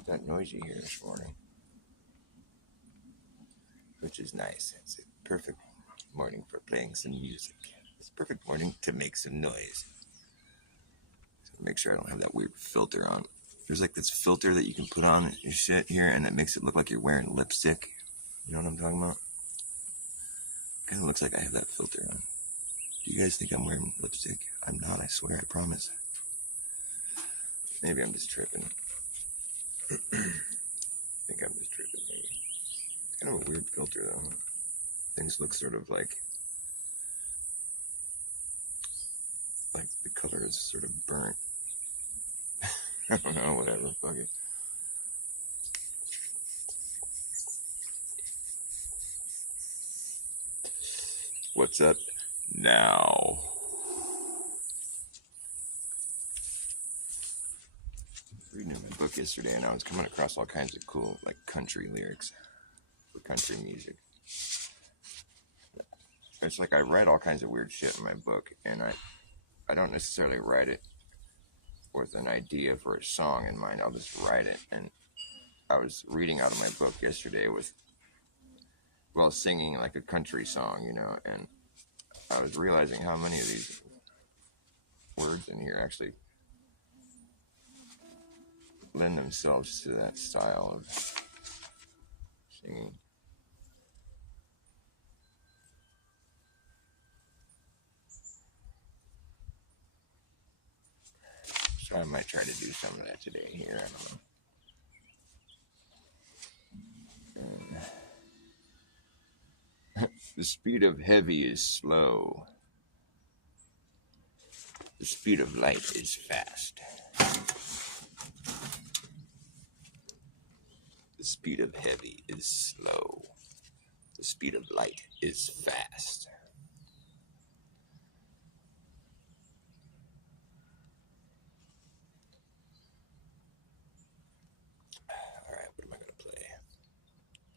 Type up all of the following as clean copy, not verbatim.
Not that noisy here this morning, which is nice. It's a perfect morning for playing some music. It's a perfect morning to make some noise. So make sure I don't have that weird filter on. There's like this filter that you can put on your shit here, and that makes it look like you're wearing lipstick. You know what I'm talking about? Kind of looks like I have that filter on. Do you guys think I'm wearing lipstick? I'm not, I swear, I promise. Maybe I'm just tripping. I think I'm just tripping, maybe. It's kind of a weird filter, though. Things look sort of like the color is sort of burnt. I don't know, whatever, fuck it. What's up now? Reading my book yesterday, and I was coming across all kinds of cool, like, country lyrics for country music. It's like I write all kinds of weird shit in my book, and I don't necessarily write it with an idea for a song in mind. I'll just write it. And I was reading out of my book yesterday while singing like a country song, you know, and I was realizing how many of these words in here actually lend themselves to that style of singing. So I might try to do some of that today here. I don't know. The speed of heavy is slow. The speed of light is fast. The speed of heavy is slow. The speed of light is fast. All right, what am I going to play?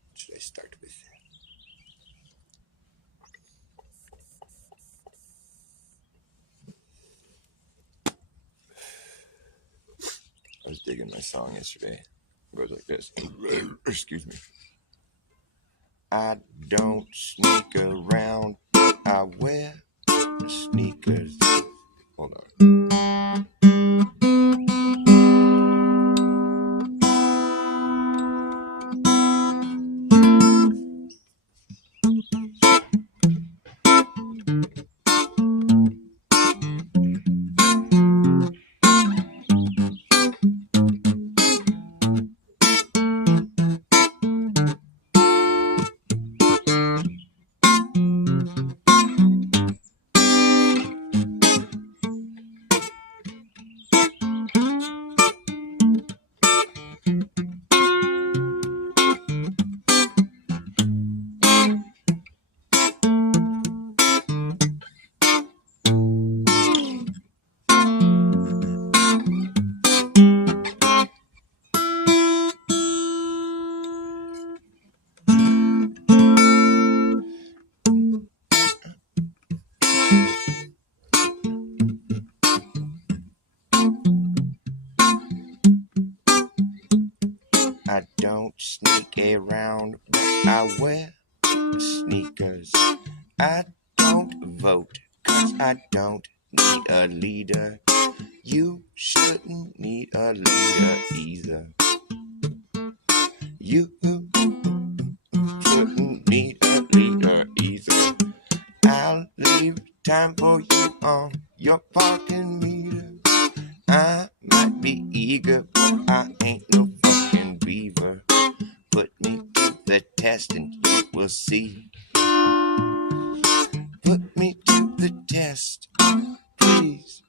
What should I start with? I was digging my song yesterday. It goes like this. Excuse me. I don't sneak around. I wear sneakers. Hold on. I don't sneak around, but I wear sneakers. I don't vote, 'cause I don't need a leader. You shouldn't need a leader either. You shouldn't need a leader either. I'll leave time for you on your parking meter. I might be eager, but I ain't no fucking beaver. Put me to the test and you will see. Put me to the test, please.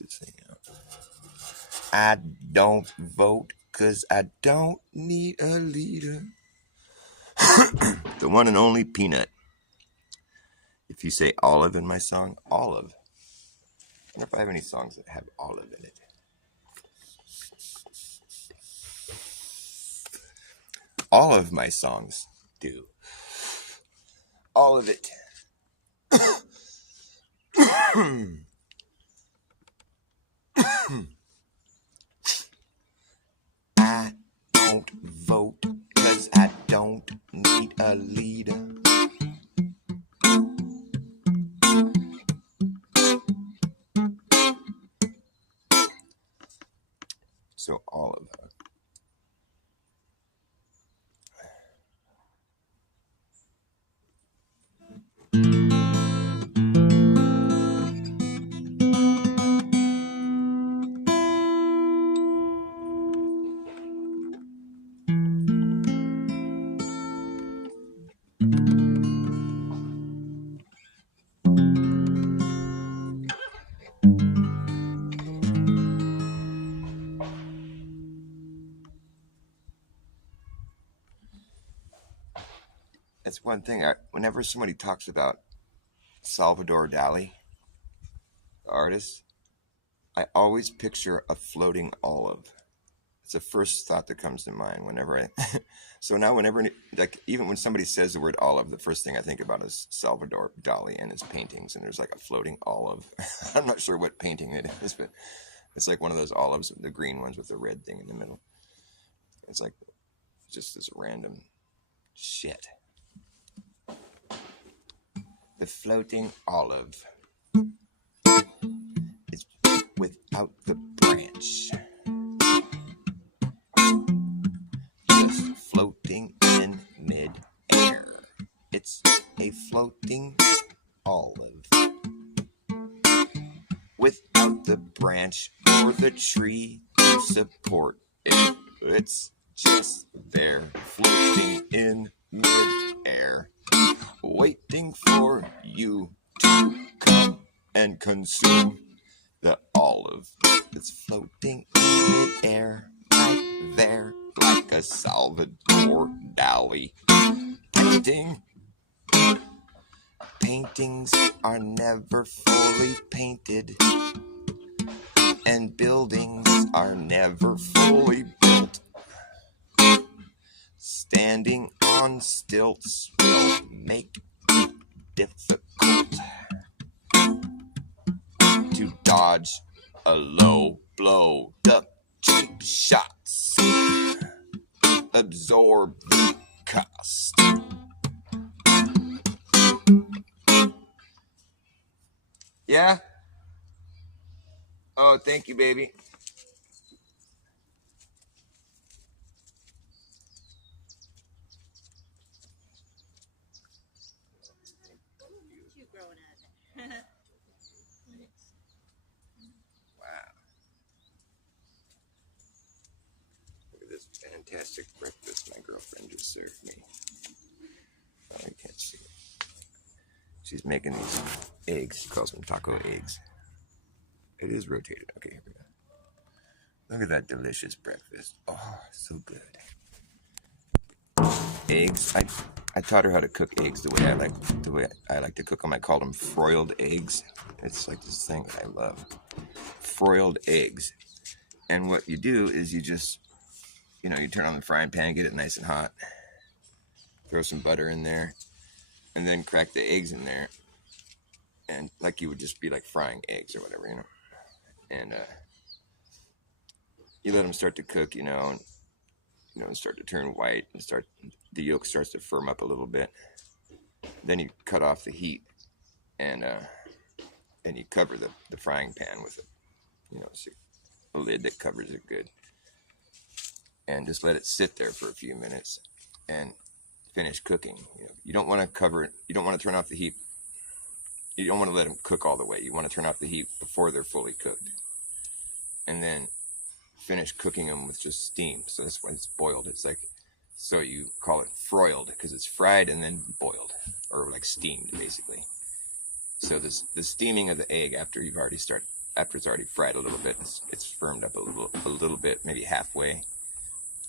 This thing out. I don't vote 'cause I don't need a leader. The one and only Peanut. If you say olive in my song, olive. I wonder if I have any songs that have olive in it. All of my songs do. All of it. won't vote, 'cause I don't need a leader. So Olive. That's one thing. Whenever somebody talks about Salvador Dali, the artist, I always picture a floating olive. It's the first thought that comes to mind whenever I. So now, whenever, like, even when somebody says the word olive, the first thing I think about is Salvador Dali and his paintings, and there's like a floating olive. I'm not sure what painting it is, but it's like one of those olives, the green ones with the red thing in the middle. It's like just this random shit. The floating olive is without the branch, just floating in mid-air. It's a floating olive without the branch or the tree to support it. It's just there, floating in mid-air, waiting for you to come and consume the olive. It's floating in mid-air, right there, like a Salvador Dali painting. Paintings are never fully painted, and buildings are never fully built. Standing on stilts will make it difficult to dodge a low blow, duck cheap shots, absorb the cost. Yeah? Oh, thank you, baby. Wow. Look at this fantastic breakfast my girlfriend just served me. Oh, I can't see it. She's making these eggs. She calls them taco eggs. It is rotated. Okay, here we go. Look at that delicious breakfast. Oh, so good. Eggs. I taught her how to cook eggs the way I like to cook them. I call them broiled eggs. It's like this thing that I love. Broiled eggs. And what you do is you just, you turn on the frying pan, get it nice and hot, throw some butter in there, and then crack the eggs in there. And like you would just be like frying eggs or whatever, And you let them start to cook, and start to turn white, and the yolk starts to firm up a little bit. Then you cut off the heat, and you cover the frying pan with a lid that covers it good, and just let it sit there for a few minutes and finish cooking. You don't want to cover it. You don't want to turn off the heat. You don't want to let them cook all the way. You want to turn off the heat before they're fully cooked, and then finish cooking them with just steam. So that's why it's boiled. It's like, so you call it broiled because it's fried and then boiled, or like steamed basically. So the steaming of the egg after it's already fried a little bit, it's firmed up a little bit, maybe halfway.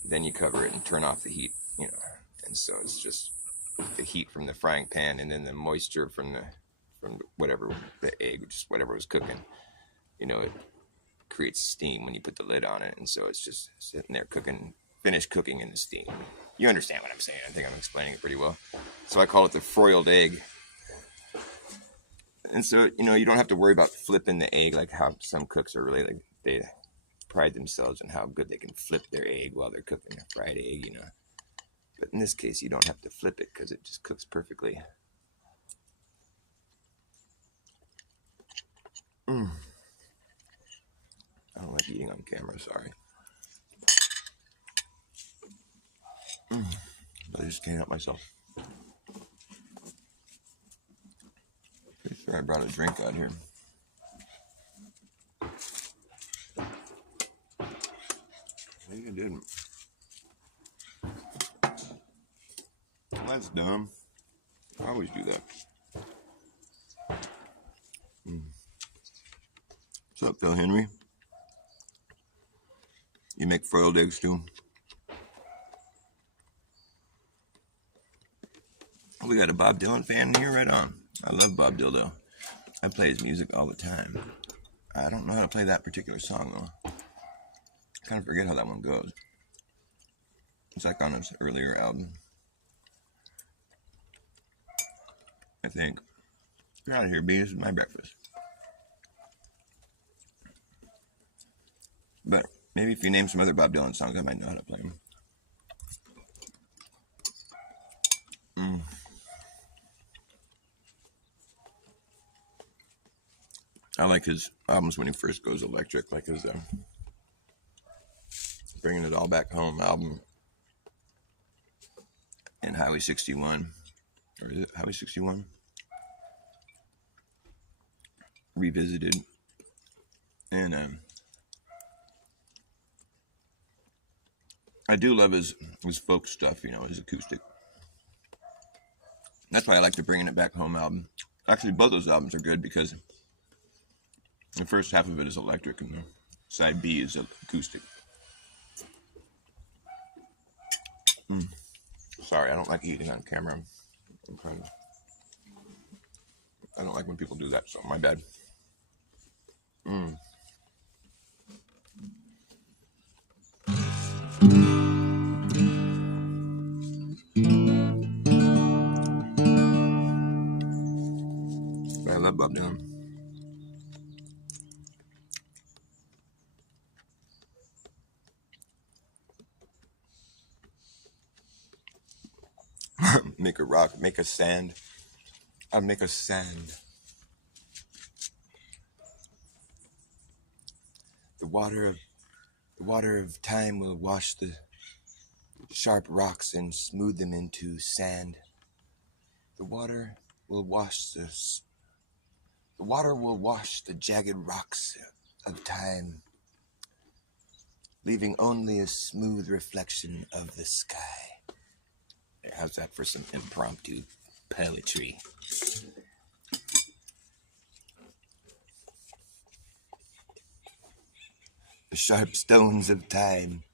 Then you cover it and turn off the heat, and so it's just the heat from the frying pan and then the moisture from whatever the egg, just whatever was cooking, it creates steam when you put the lid on it, and so it's just sitting there cooking, finished cooking in the steam. You understand what I'm saying? I think I'm explaining it pretty well. So I call it the broiled egg. And so, you don't have to worry about flipping the egg like how some cooks are really like pride themselves on how good they can flip their egg while they're cooking a fried egg, you know. But in this case, you don't have to flip it because it just cooks perfectly. I don't like eating on camera, sorry. I just can't help myself. Pretty sure I brought a drink out here. I think I didn't. That's dumb. I always do that. What's up, Phil Henry? You make foiled eggs too? We got a Bob Dylan fan here, right on. I love Bob Dylan. I play his music all the time. I don't know how to play that particular song though. I kind of forget how that one goes. It's like on his earlier album, I think. Get out of here, B. This is my breakfast. But maybe if you name some other Bob Dylan songs, I might know how to play them. I like his albums when he first goes electric, like his Bringing It All Back Home album and Highway 61. Or is it Highway 61? Revisited. And I do love his folk stuff, you know, his acoustic. That's why I like the Bringing It Back Home album. Actually, both those albums are good because the first half of it is electric and the side B is acoustic. Sorry, I don't like eating on camera. I don't like when people do that, so my bad. I love Bob Dylan. Make a rock, make a sand. I'd make a sand. The water of time will wash the sharp rocks and smooth them into sand. The water will wash the jagged rocks of time, leaving only a smooth reflection of the sky. How's that for some impromptu poetry? The sharp stones of time.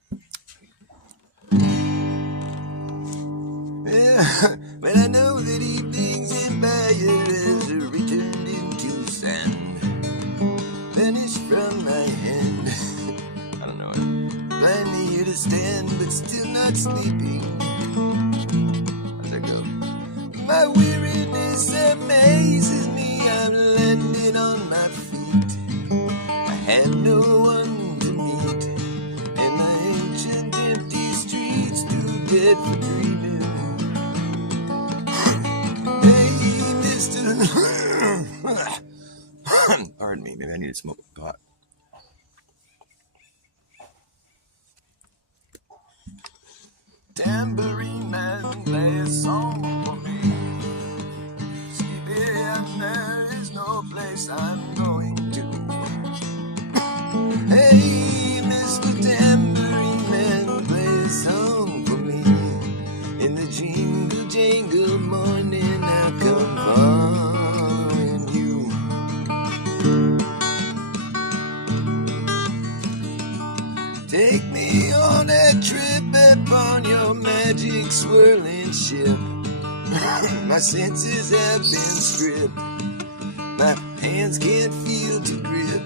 When I know that evening's empire has returned into sand, vanished from my hand. I don't know it. Blindly here to stand, but still not sleeping. How's that go? My weariness amazes me. I'm landing on my feet. I had no one to meet in the ancient empty streets, too dead for dreaming. Hey, mister. Pardon me, maybe I need to smoke a pot. Tambourine man, play a song for me. Sleepy, and there is no place I'm going to. Hey, Mr. Tambourine man, play a song for me. In the jingle jangle morning, I'll come following you. Take me on that trip upon your magic swirling ship. My senses have been stripped. My hands can't feel to grip,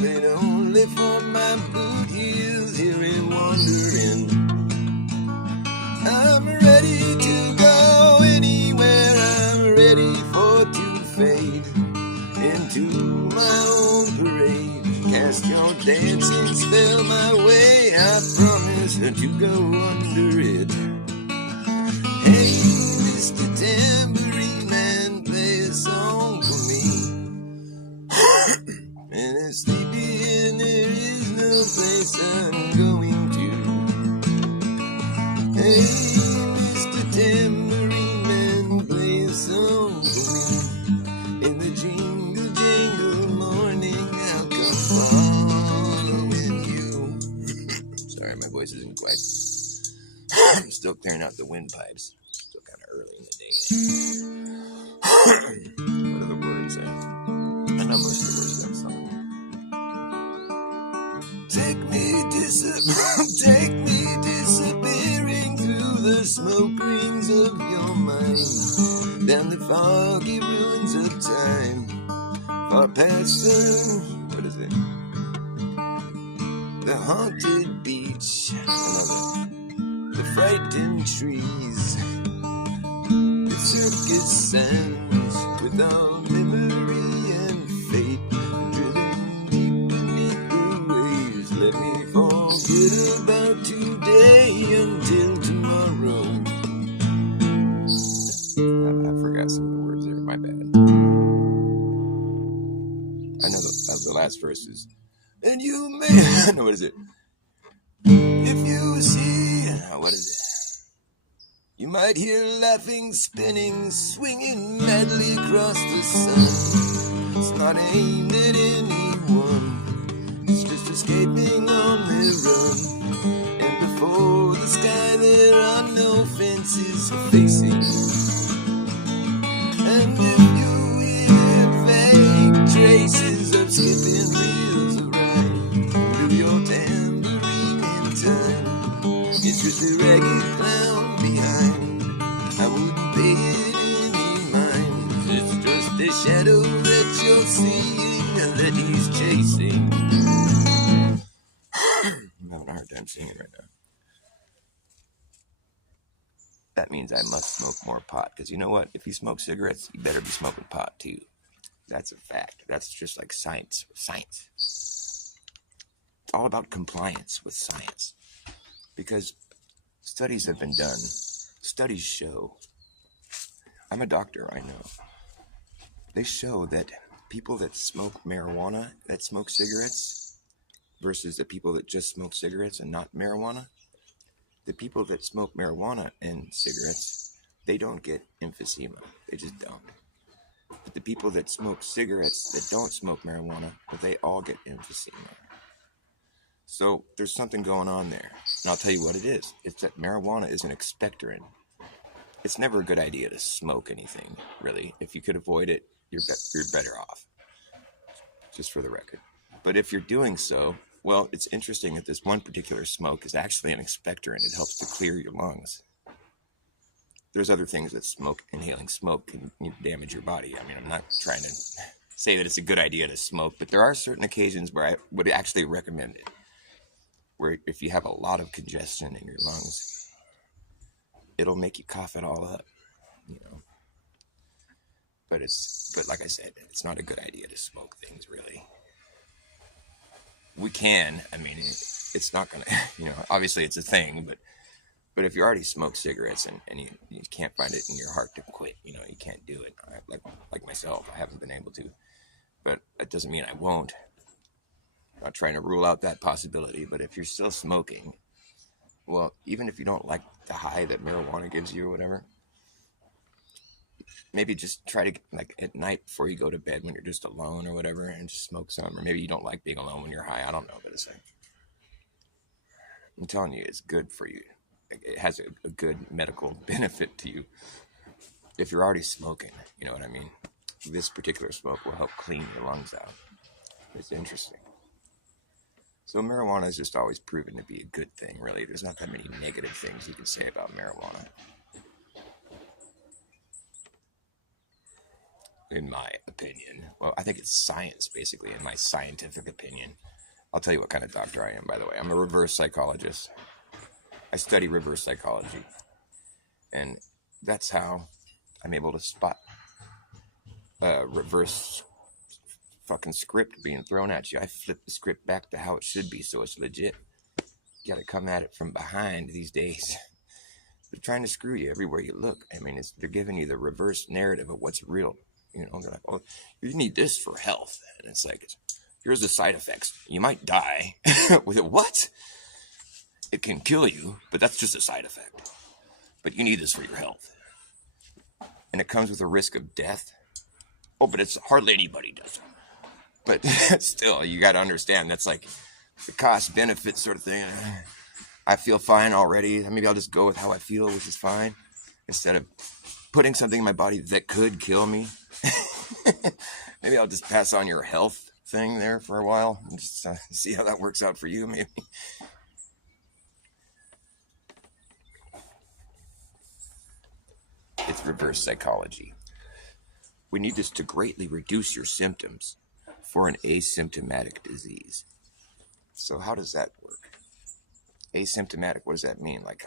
but only for my boot heels here and wandering. I'm ready to go anywhere. I'm ready for to fade into my own parade. Cast your dancing I promise to go under it. Hey, Mr. Tambourine Man, play a song for me. And it's sleepy and there is no place I'm going to. Hey, Mr. Tambourine Man, play a song for me. In the jingle jangle morning, I'll come following you. Sorry, my voice isn't quite. I'm still clearing out the windpipes. Still kind of early in the day. What are the words? I know most of the words of that song. Take me disappearing through the smoke rings of your mind, down the foggy ruins of time, far past what is it? The haunted beach. I love it. The frightened trees, the circus sands, without memory and fate, driven deep beneath the waves. Let me forget about today until tomorrow. I forgot some of the words there, my bad. I know the last verse is, and you may, no, what is it? If you see, what is it? You might hear laughing, spinning, swinging madly across the sun. It's not aimed at anyone, it's just escaping on their run. And before the sky there are no fences facing. And if you hear vague traces of skipping wheels awry, do your tambourine in time. It's just a ragged clown behind. I wouldn't pay it any mind. It's just a shadow that you're seeing and that he's chasing. I'm having a hard time singing right now. That means I must smoke more pot, because you know what? If you smoke cigarettes, you better be smoking pot too. That's a fact. That's just like science. It's all about compliance with science. Because studies have been done. Studies show. I'm a doctor, I know. They show that people that smoke marijuana, that smoke cigarettes, versus the people that just smoke cigarettes and not marijuana, the people that smoke marijuana and cigarettes, they don't get emphysema. They just don't. But the people that smoke cigarettes that don't smoke marijuana, they all get emphysema. So there's something going on there. And I'll tell you what it is. It's that marijuana is an expectorant. It's never a good idea to smoke anything, really. If you could avoid it, you're better off. Just for the record. But if you're doing so, well, it's interesting that this one particular smoke is actually an expectorant. It helps to clear your lungs. There's other things that inhaling smoke can damage your body. I mean, I'm not trying to say that it's a good idea to smoke, but there are certain occasions where I would actually recommend it. Where if you have a lot of congestion in your lungs, it'll make you cough it all up, But like I said, it's not a good idea to smoke things, really. We can, it's not gonna, obviously it's a thing, but if you already smoke cigarettes and you can't find it in your heart to quit, you can't do it. Like myself, I haven't been able to, but that doesn't mean I won't. I'm not trying to rule out that possibility, but if you're still smoking, well, even if you don't like the high that marijuana gives you or whatever, maybe just try to, like, at night before you go to bed when you're just alone or whatever, and just smoke some. Or maybe you don't like being alone when you're high. I don't know, but I'm telling you, it's good for you. It has a good medical benefit to you. If you're already smoking, you know what I mean? This particular smoke will help clean your lungs out. It's interesting. So marijuana is just always proven to be a good thing, really. There's not that many negative things you can say about marijuana. In my opinion. Well, I think it's science, basically, in my scientific opinion. I'll tell you what kind of doctor I am, by the way. I'm a reverse psychologist. I study reverse psychology. And that's how I'm able to spot reverse fucking script being thrown at you. I flip the script back to how it should be, so it's legit. You got to come at it from behind these days. They're trying to screw you everywhere you look. I mean, they're giving you the reverse narrative of what's real. You know, they're like, oh, you need this for health. And it's like, here's the side effects. You might die. With it, what? It can kill you, but that's just a side effect. But you need this for your health. And it comes with a risk of death. Oh, but it's hardly anybody does it. But still, you got to understand, that's like the cost-benefit sort of thing. I feel fine already. Maybe I'll just go with how I feel, which is fine, instead of putting something in my body that could kill me. Maybe I'll just pass on your health thing there for a while and just see how that works out for you, maybe. It's reverse psychology. We need this to greatly reduce your symptoms for an asymptomatic disease. So how does that work? Asymptomatic, what does that mean? Like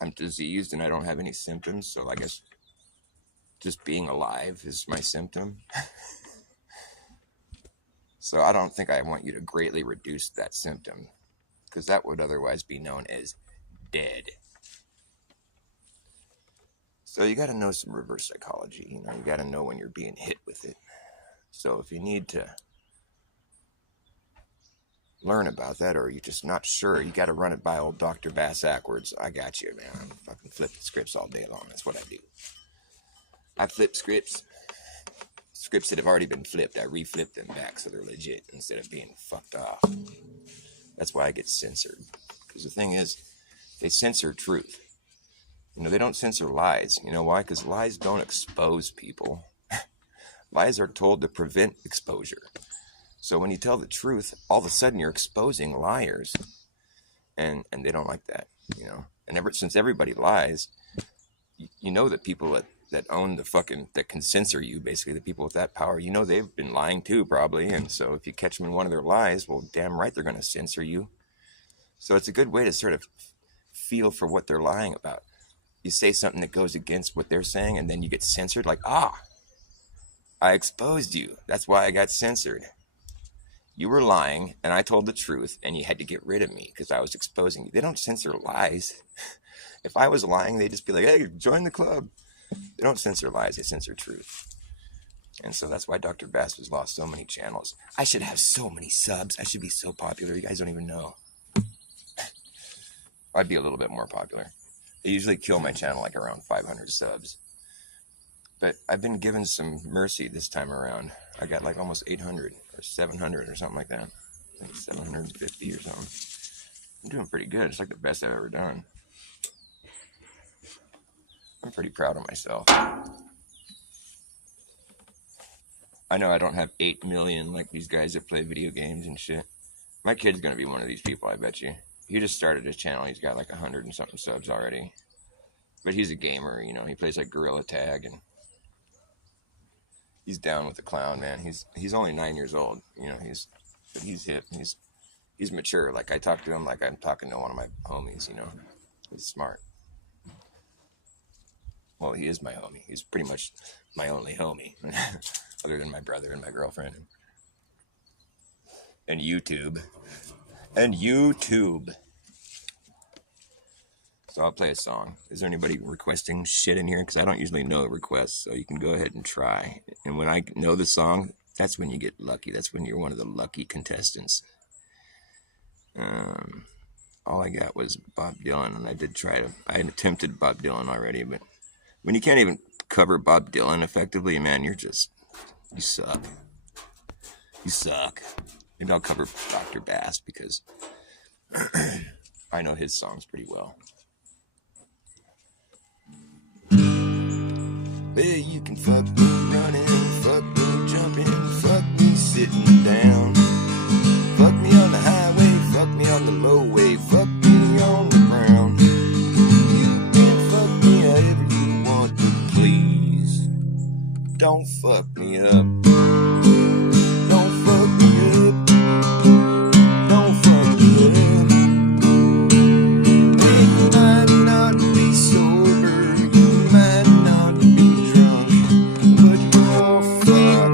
I'm diseased and I don't have any symptoms, so I guess just being alive is my symptom. So I don't think I want you to greatly reduce that symptom, because that would otherwise be known as dead. So you got to know some reverse psychology. You know, you got to know when you're being hit with it. So if you need to learn about that, or you're just not sure, you got to run it by old Dr. Bass Ackwards. I got you, man. I'm fucking flipping scripts all day long. That's what I do. I flip scripts that have already been flipped. I reflip them back so they're legit instead of being fucked off. That's why I get censored. Because the thing is, they censor truth. You know, they don't censor lies. You know why? Because lies don't expose people. Lies are told to prevent exposure. So when you tell the truth, all of a sudden you're exposing liars. And they don't like that, you know. And since everybody lies, you know that people that own the fucking, that can censor you, basically the people with that power, you know they've been lying too, probably. And so if you catch them in one of their lies, well, damn right they're going to censor you. So it's a good way to sort of feel for what they're lying about. You say something that goes against what they're saying, and then you get censored, like, I exposed you. That's why I got censored. You were lying, and I told the truth, and you had to get rid of me because I was exposing you. They don't censor lies. If I was lying, they'd just be like, hey, join the club. They don't censor lies, they censor truth. And so that's why Dr. Bass has lost so many channels. I should have so many subs. I should be so popular. You guys don't even know. I'd be a little bit more popular. They usually kill my channel like around 500 subs. But I've been given some mercy this time around. I got like almost 800 or 700 or something like that. I think 750 or something. I'm doing pretty good. It's like the best I've ever done. I'm pretty proud of myself. I know I don't have 8 million like these guys that play video games and shit. My kid's going to be one of these people, I bet you. He just started his channel. He's got like 100 and something subs already. But he's a gamer, you know. He plays like Gorilla Tag, and he's down with the clown, man. He's only 9 years old, you know. He's hip. He's mature. Like I talk to him like I'm talking to one of my homies, you know. He's smart. Well, he is my homie. He's pretty much my only homie, other than my brother and my girlfriend. And YouTube. So I'll play a song. Is there anybody requesting shit in here? Because I don't usually know requests, so you can go ahead and try. And when I know the song, that's when you get lucky. That's when you're one of the lucky contestants. All I got was Bob Dylan, and I had attempted Bob Dylan already, but when you can't even cover Bob Dylan effectively, man, you suck. You suck. Maybe I'll cover Dr. Bass because I know his songs pretty well. Well, you can fuck me running, fuck me jumping, fuck me sitting down. Fuck me on the highway, fuck me on the low way, fuck me on the ground. You can fuck me however you want, but please don't fuck me up. Don't fuck me up. Don't fuck me up. Well, you might not be sober, you might not be drunk, but you're fucked up.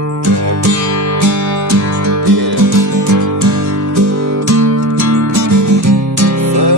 Yeah.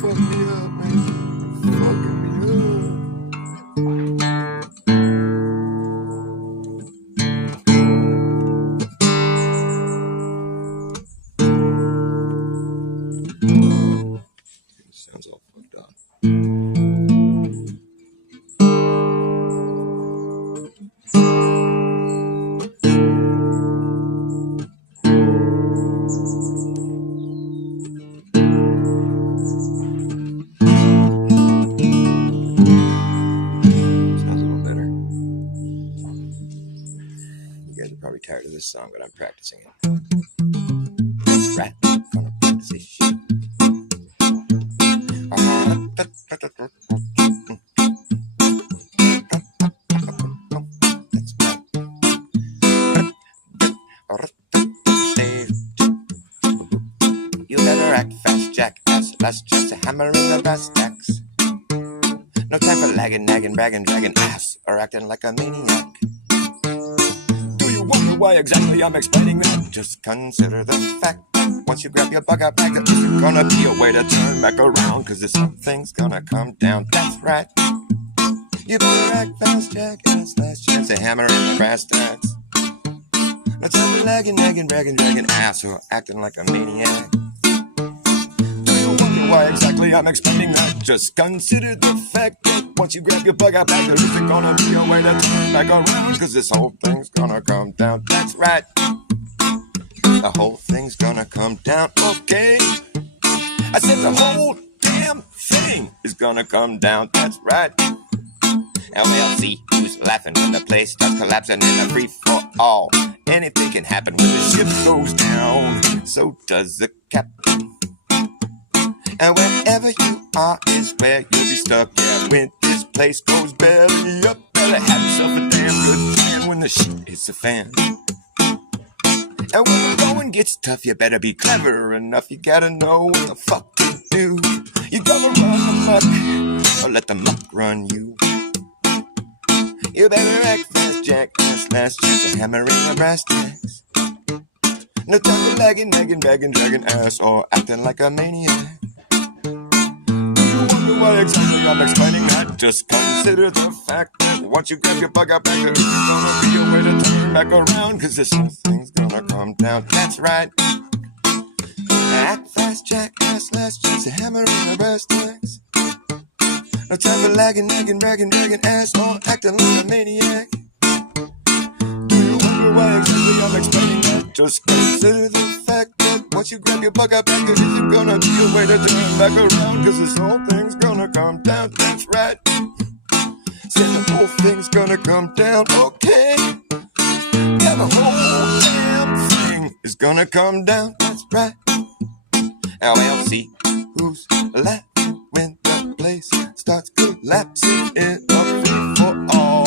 fuck me up, man. Fucking me up. Sounds all fucked up. Probably tired of this song, but I'm practicing it. That's right, I'm gonna practice this shit. You better act fast, jackass. That's just a hammer in the brass tacks. No time for lagging, nagging, bragging, dragging ass, or acting like a maniac. Why exactly I'm explaining that? Just consider the fact that once you grab your bug out bag, there isn't gonna be a way to turn back around, cause this whole thing's gonna come down. That's right. You better act fast, jackass. Last chance to hammer in the brass tacks. No time for lagging, nagging, bragging, dragging ass, or acting like a maniac. Do you wonder why exactly I'm explaining that? Just consider the fact that once you grab your bug out bag, there isn't gonna be a way to turn back around, cause this whole thing's gonna come down. That's right. The whole thing's gonna come down, okay? I said the whole damn thing is gonna come down. That's right. LLC, who's laughing when the place starts collapsing in a free-for-all? Anything can happen when the ship goes down. So does the captain. And wherever you are is where you'll be stuck. Yeah, when this place goes belly up, better have yourself a damn good plan when the shit hits the fan. And when the going gets tough, you better be clever enough. You gotta know what the fuck to do. You gotta run amok, or let the muck run you. You better act fast, jackass. Last chance to hammer in the brass tacks. No time for lagging, nagging, bagging, dragging ass, or acting like a maniac. Why exactly I'm explaining that? Just consider the fact that once you grab your bug out bag, there's gonna be a way to turn back around, cause this whole thing's gonna come down. That's right. Act fast, jackass. Last chance to hammer in the brass tacks. No time for lagging, nagging, bragging, dragging ass, or acting like a maniac. Do you wonder why exactly I'm explaining that? Just consider the fact that once you grab your bug out bag, there isn't gonna be a way to turn back around, cause this whole thing's gonna come down. That's right. Said the whole thing's gonna come down, okay? Yeah, the whole damn thing is gonna come down. That's right. LLC, who's laughing when the place starts collapsing in a free-for-all?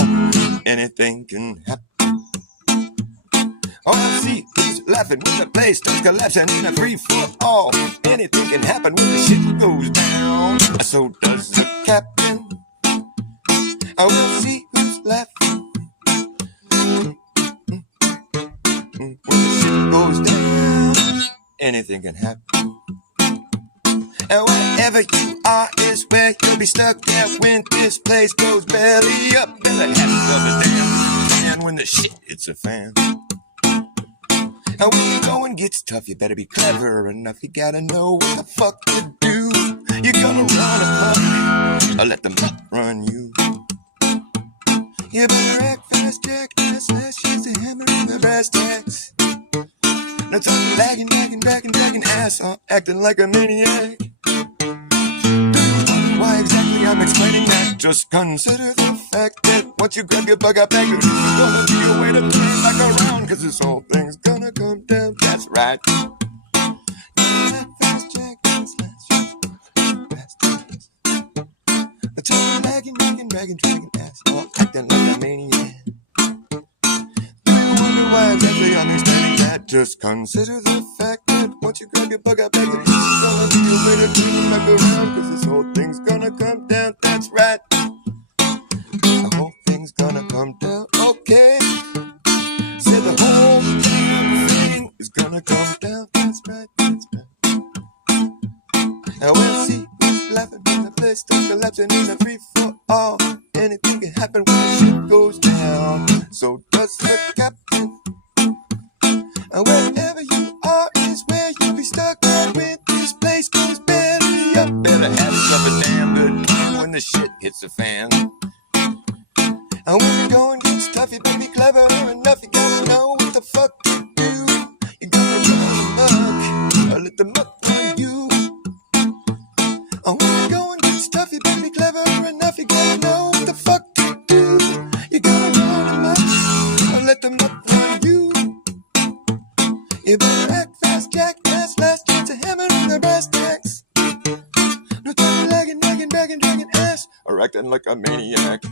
Anything can happen. LLC, who's laughing when the place starts collapsing in a free-for-all? Anything can happen when the shit goes down. So does the captain. LLC, who's laughing when the shit goes down. Anything can happen. And wherever you are is where you'll be stuck there when this place goes belly up. Better have yourself a damn plan when the shit hits a fan. And when the going gets tough, you better be clever enough. You gotta know what the fuck to do. You're gonna run amok, or let the muck run you. You better act fast, jackass. Last chance to hammer in the brass tacks. No time for lagging, nagging, bragging, dragging ass, or acting like a maniac. Why exactly I'm explaining that? Just consider the fact that once you grab your bug out bag, there's gonna be a way to turn back around, cause this whole thing's gonna come down. That's right. Fast, jackass, last chance, brass tacks. No time for lagging, nagging, bragging, dragging ass, or acting like a maniac. Why exactly I'm explaining that? Just consider the fact that once you grab your bug out bag, there's gonna be a way to turn back around, cause this whole thing's gonna come down. That's right. The whole thing's gonna come down, okay? Said the whole damn thing is gonna come down. That's right, that's right. Now we'll see who's laughing when the place starts collapsing in a free for all. Anything can happen when the shit goes down. So does the captain. And wherever you are is where you'll be stuck. And when this place goes belly up, better have yourself a damn good plan when the shit hits the fan. And when the going gets tough, you better be clever enough. You gotta know what the fuck to do. You gotta run amok, or let the muck run you. And when the going gets tough, you better be clever enough. You gotta know what the fuck to do. You gotta run amok, or let the muck run you. You better act fast, jackass, last chance of hammering on the brass tacks. No time for lagging, nagging, dragging ass, or acting like a maniac.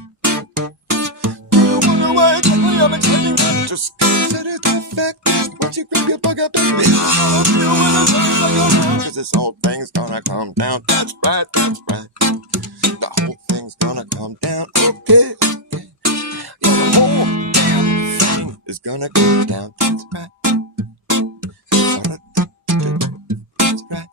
I'm expecting that. Just consider the fact that once you grab your bug up, baby, cause this whole thing's gonna come down. That's right, that's right. The whole thing's gonna come down. Okay, okay. Yeah, the whole damn thing is gonna come down. That's right. That's right.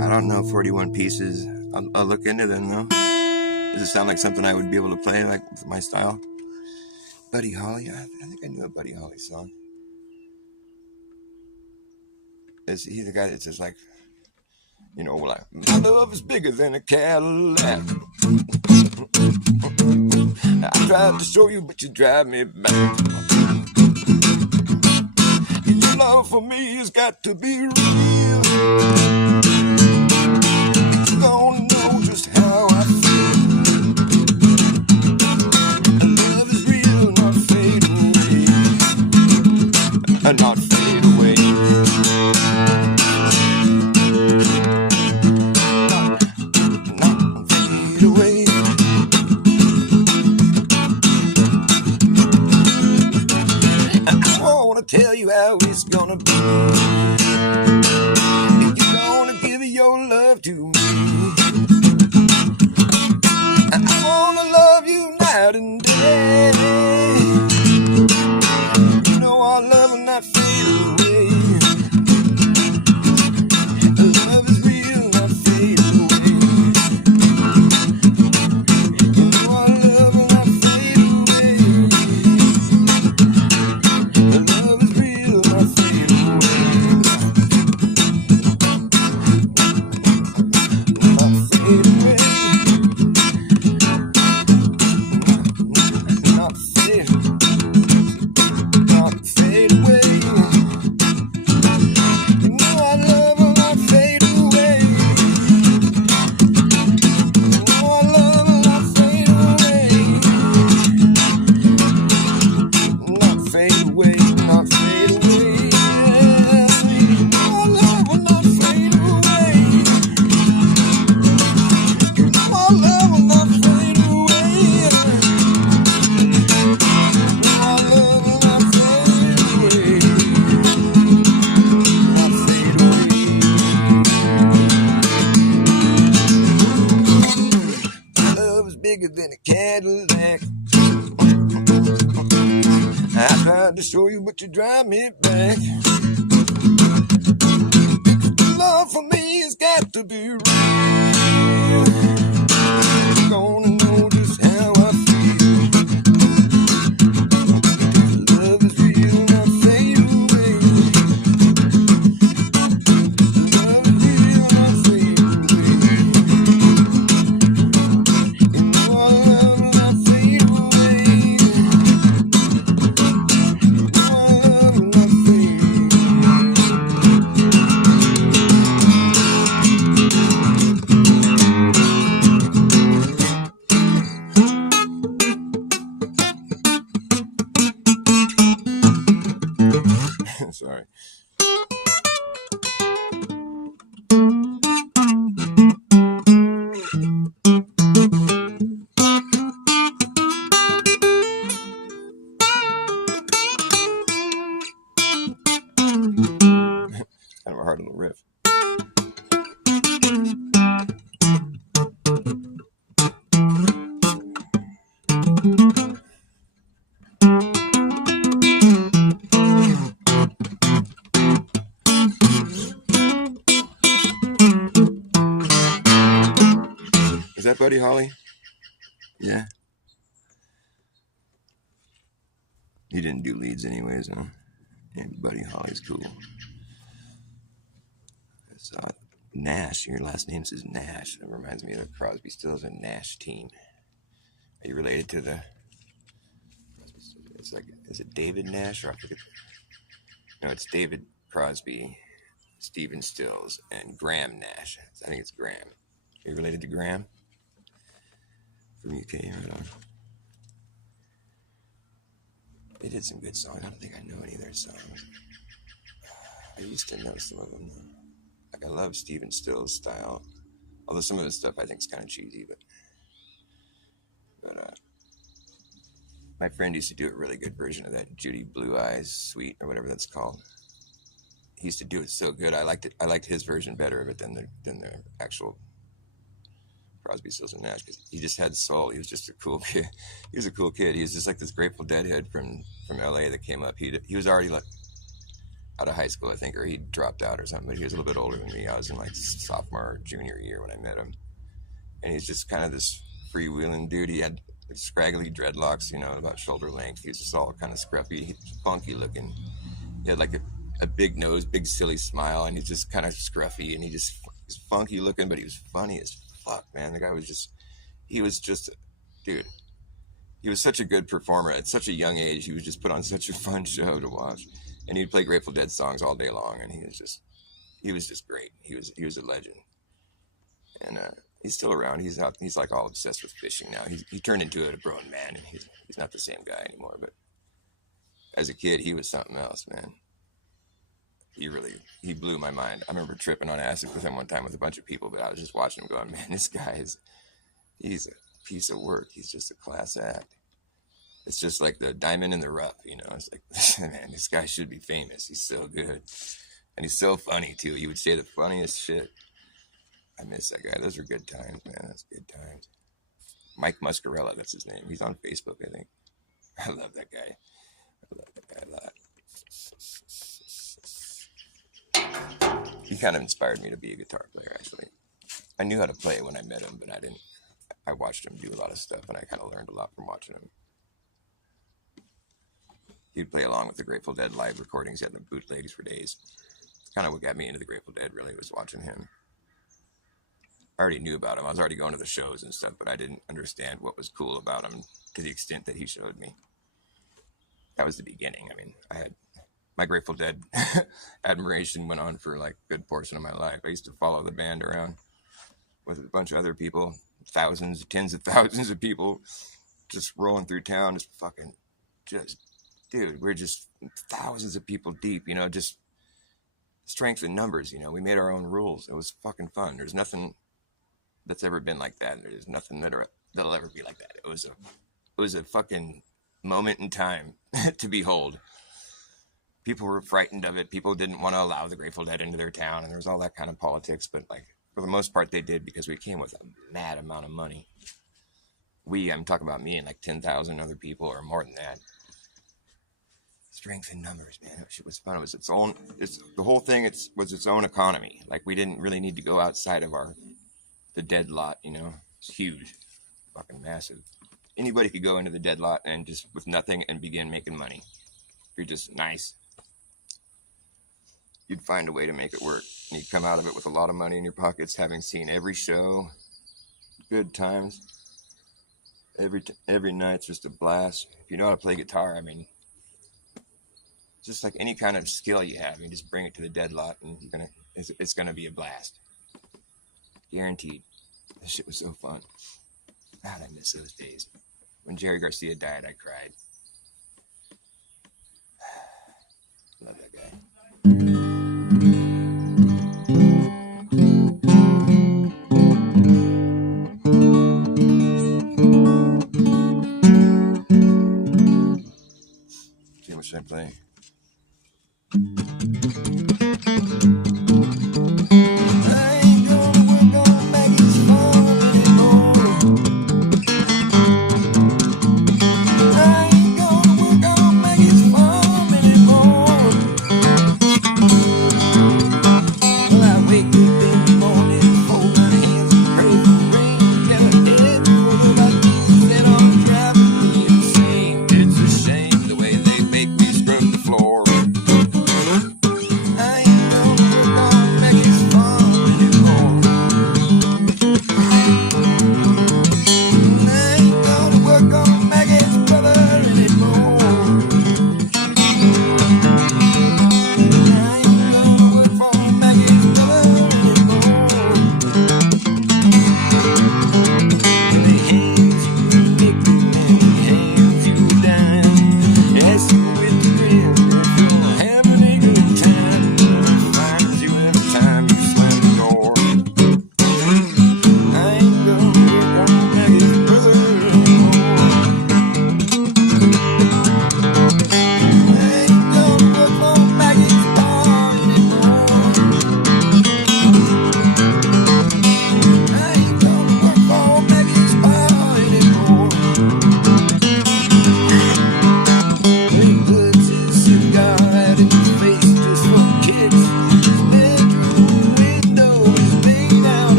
I don't know 41 pieces. I'll look into them though. Does it sound like something I would be able to play, like with my style? Buddy Holly, I think I knew a Buddy Holly song. Is he the guy that says like, you know, like, my love is bigger than a Cadillac. I tried to show you, but you drive me back. Your love for me has got to be real. You don't know just how I feel. Love is real, not fade away. Not fade away. Not fade away. I wanna tell you how it's gonna be. If you're gonna give your love to me, I wanna love you night and day. You know our love will not fade away. Love is real, not fade away. You know our love will not fade away. Love is real, not fade away. Not fade away. Not fade, not fade away. You know our love will not fade away. You know our love will not fade away. Not fade away, not fade away. You know our love will not fade away. You know our love will not fade away. Our love will not fade away. Not fade away. My love is bigger than a Cadillac. I tried to show you, but you drive me back. Love for me has got to be real. You're gonna know just how I feel. Love is real, not fade away. Love is real, not fade away. You know our love will not fade away. You know our love will not fade away. riff. Is that Buddy Holly? Yeah. He didn't do leads anyways, huh? Yeah, Buddy Holly's cool. It's Nash. Your last name is Nash. That reminds me of the Crosby, Stills, and Nash team. Are you related to the? It's like, is it David Nash or I forget? No, it's David Crosby, Stephen Stills, and Graham Nash. I think it's Graham. Are you related to Graham? From UK, right on. They did some good songs. I don't think I know any of their songs. I used to know some of them. Like, I love Stephen Stills' style. Although some of his stuff I think is kind of cheesy, but my friend used to do a really good version of that Judy Blue Eyes Suite or whatever that's called. He used to do it so good. I liked it. I liked his version better of it than the actual Crosby, Stills, and Nash, because he just had soul. He was just a cool kid. He was a cool kid. He was just like this Grateful Dead head from LA that came up. He was already like out of high school, I think, or he dropped out or something, but he was a little bit older than me. I was in like sophomore or junior year when I met him. And he's just kind of this freewheeling dude. He had scraggly dreadlocks, you know, about shoulder length. He was just all kind of scruffy, funky looking. He had like a big nose, big silly smile, and he's just kind of scruffy, and he's funky looking, but he was funny as fuck, man. The guy was just, dude, he was such a good performer at such a young age. He was just put on such a fun show to watch, and he'd play Grateful Dead songs all day long, and he was just great. He was a legend, and he's still around. He's like all obsessed with fishing now. He turned into a grown man, and he's not the same guy anymore. But as a kid, he was something else, man. He blew my mind. I remember tripping on acid with him one time with a bunch of people, but I was just watching him going, man, this guy he's a piece of work. He's just a class act. It's just like the diamond in the rough, you know. It's like, man, this guy should be famous. He's so good. And he's so funny, too. He would say the funniest shit. I miss that guy. Those are good times, man. That's good times. Mike Muscarella, that's his name. He's on Facebook, I think. I love that guy. I love that guy a lot. He kind of inspired me to be a guitar player, actually. I knew how to play when I met him, but I watched him do a lot of stuff, and I kind of learned a lot from watching him. He'd play along with the Grateful Dead live recordings. He had the bootlegs for days. Kind of what got me into the Grateful Dead, really, was watching him. I already knew about him. I was already going to the shows and stuff, but I didn't understand what was cool about him to the extent that he showed me. That was the beginning. I mean, I had my Grateful Dead admiration went on for like a good portion of my life. I used to follow the band around with a bunch of other people, thousands, tens of thousands of people just rolling through town, dude, we're just thousands of people deep, you know, just strength in numbers, you know. We made our own rules. It was fucking fun. There's nothing that's ever been like that. There's nothing that'll ever be like that. It was a fucking moment in time to behold. People were frightened of it. People didn't want to allow the Grateful Dead into their town, and there was all that kind of politics. But like for the most part, they did because we came with a mad amount of money. I'm talking about me and like 10,000 other people or more than that. Strength in numbers, man. That shit was fun. It was the whole thing. Was its own economy. Like we didn't really need to go outside of the Dead lot, you know. It's huge, fucking massive. Anybody could go into the Dead lot and just with nothing and begin making money. If you're just nice, you'd find a way to make it work. And you'd come out of it with a lot of money in your pockets, having seen every show, good times. Every night's just a blast. If you know how to play guitar, I mean, just like any kind of skill you have, you just bring it to the Dead lot, and it's gonna be a blast, guaranteed. That shit was so fun. God, I miss those days. When Jerry Garcia died, I cried. Love that guy. See how much I play.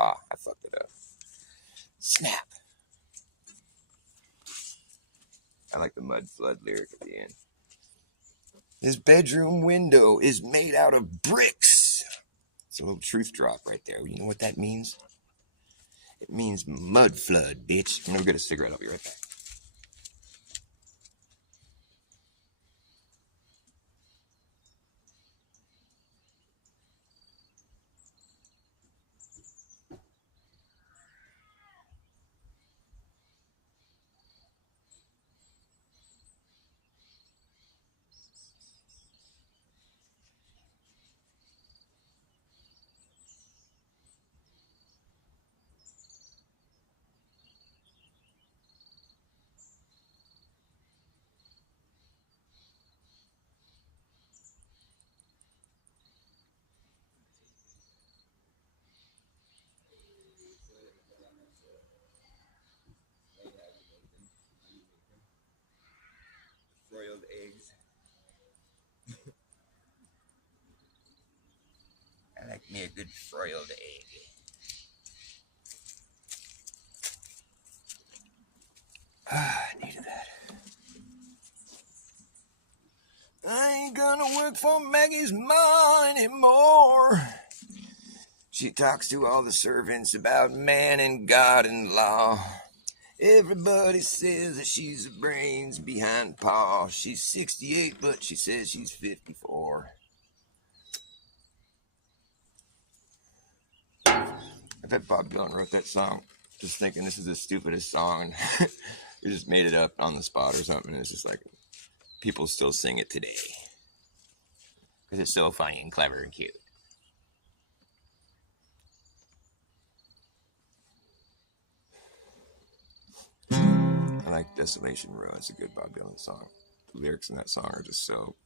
paw. I fucked it up. Snap. I like the mud flood lyric at the end. His bedroom window is made out of bricks. It's a little truth drop right there. You know what that means? It means mud flood, bitch. I'm gonna go get a cigarette. I'll be right back. Broiled eggs. I like me a good broiled egg. I needed that. I ain't gonna work for Maggie's Ma anymore. She talks to all the servants about man and God and law. Everybody says that she's the brains behind Pa. She's 68, but she says she's 54. I bet Bob Dylan wrote that song just thinking this is the stupidest song. We just made it up on the spot or something. It's just like, people still sing it today. Because it's so funny and clever and cute. I like Desolation Row. It's a good Bob Dylan song. The lyrics in that song are just so...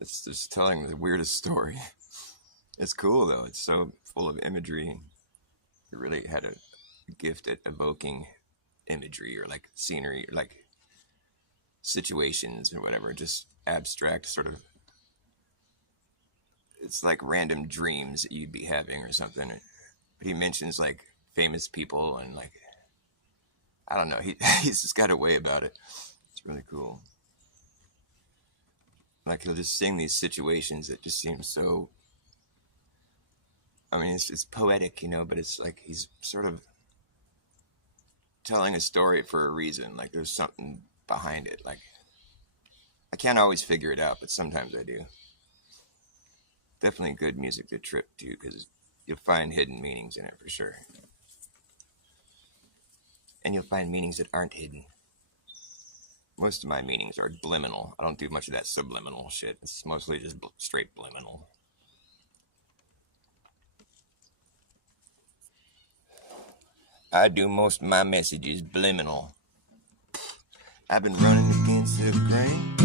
It's just telling the weirdest story. It's cool, though. It's so full of imagery. It really had a gift at evoking imagery or like scenery or like situations or whatever. Just abstract sort of... It's like random dreams that you'd be having or something. He mentions like famous people and like... I don't know. He's just got a way about it. It's really cool. Like he'll just sing these situations that just seem so... I mean, it's poetic, you know, but it's like he's sort of telling a story for a reason. Like there's something behind it. Like I can't always figure it out, but sometimes I do. Definitely good music to trip to because you'll find hidden meanings in it for sure. And you'll find meanings that aren't hidden. Most of my meanings are bliminal. I don't do much of that subliminal shit. It's mostly just straight bliminal. I do most of my messages bliminal. I've been running against the grain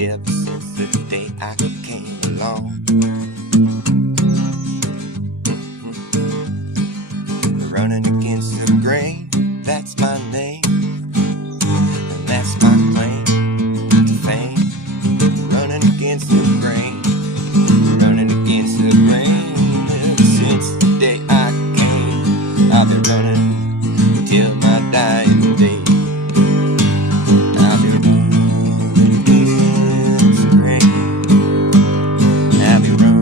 ever since the day I came along. Running against the grain, that's my name, and that's my claim to fame. Running against the grain, running against the grain. Ever since the day I came, I've been running till my dying day. I've been running against the grain. I've been running.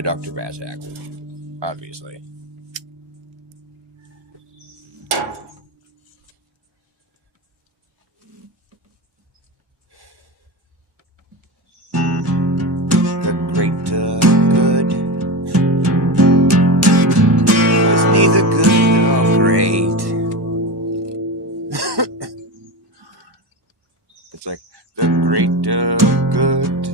by Dr. Basak, obviously. The greater good was neither good nor great. It's like the greater good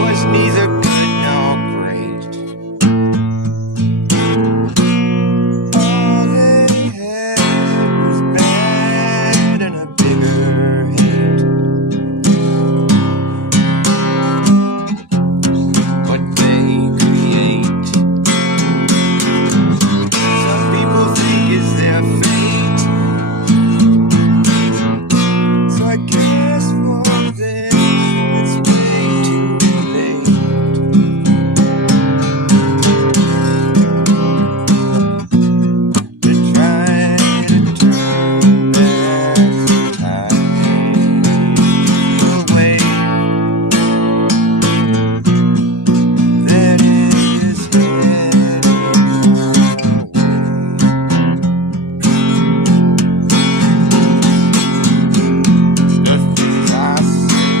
was neither good nor great. All they had was bad and a bigger hate. What they create, some people think is their fate. So I guess for them it's way too late. To try to turn back the tide away that is heading our way. The things I say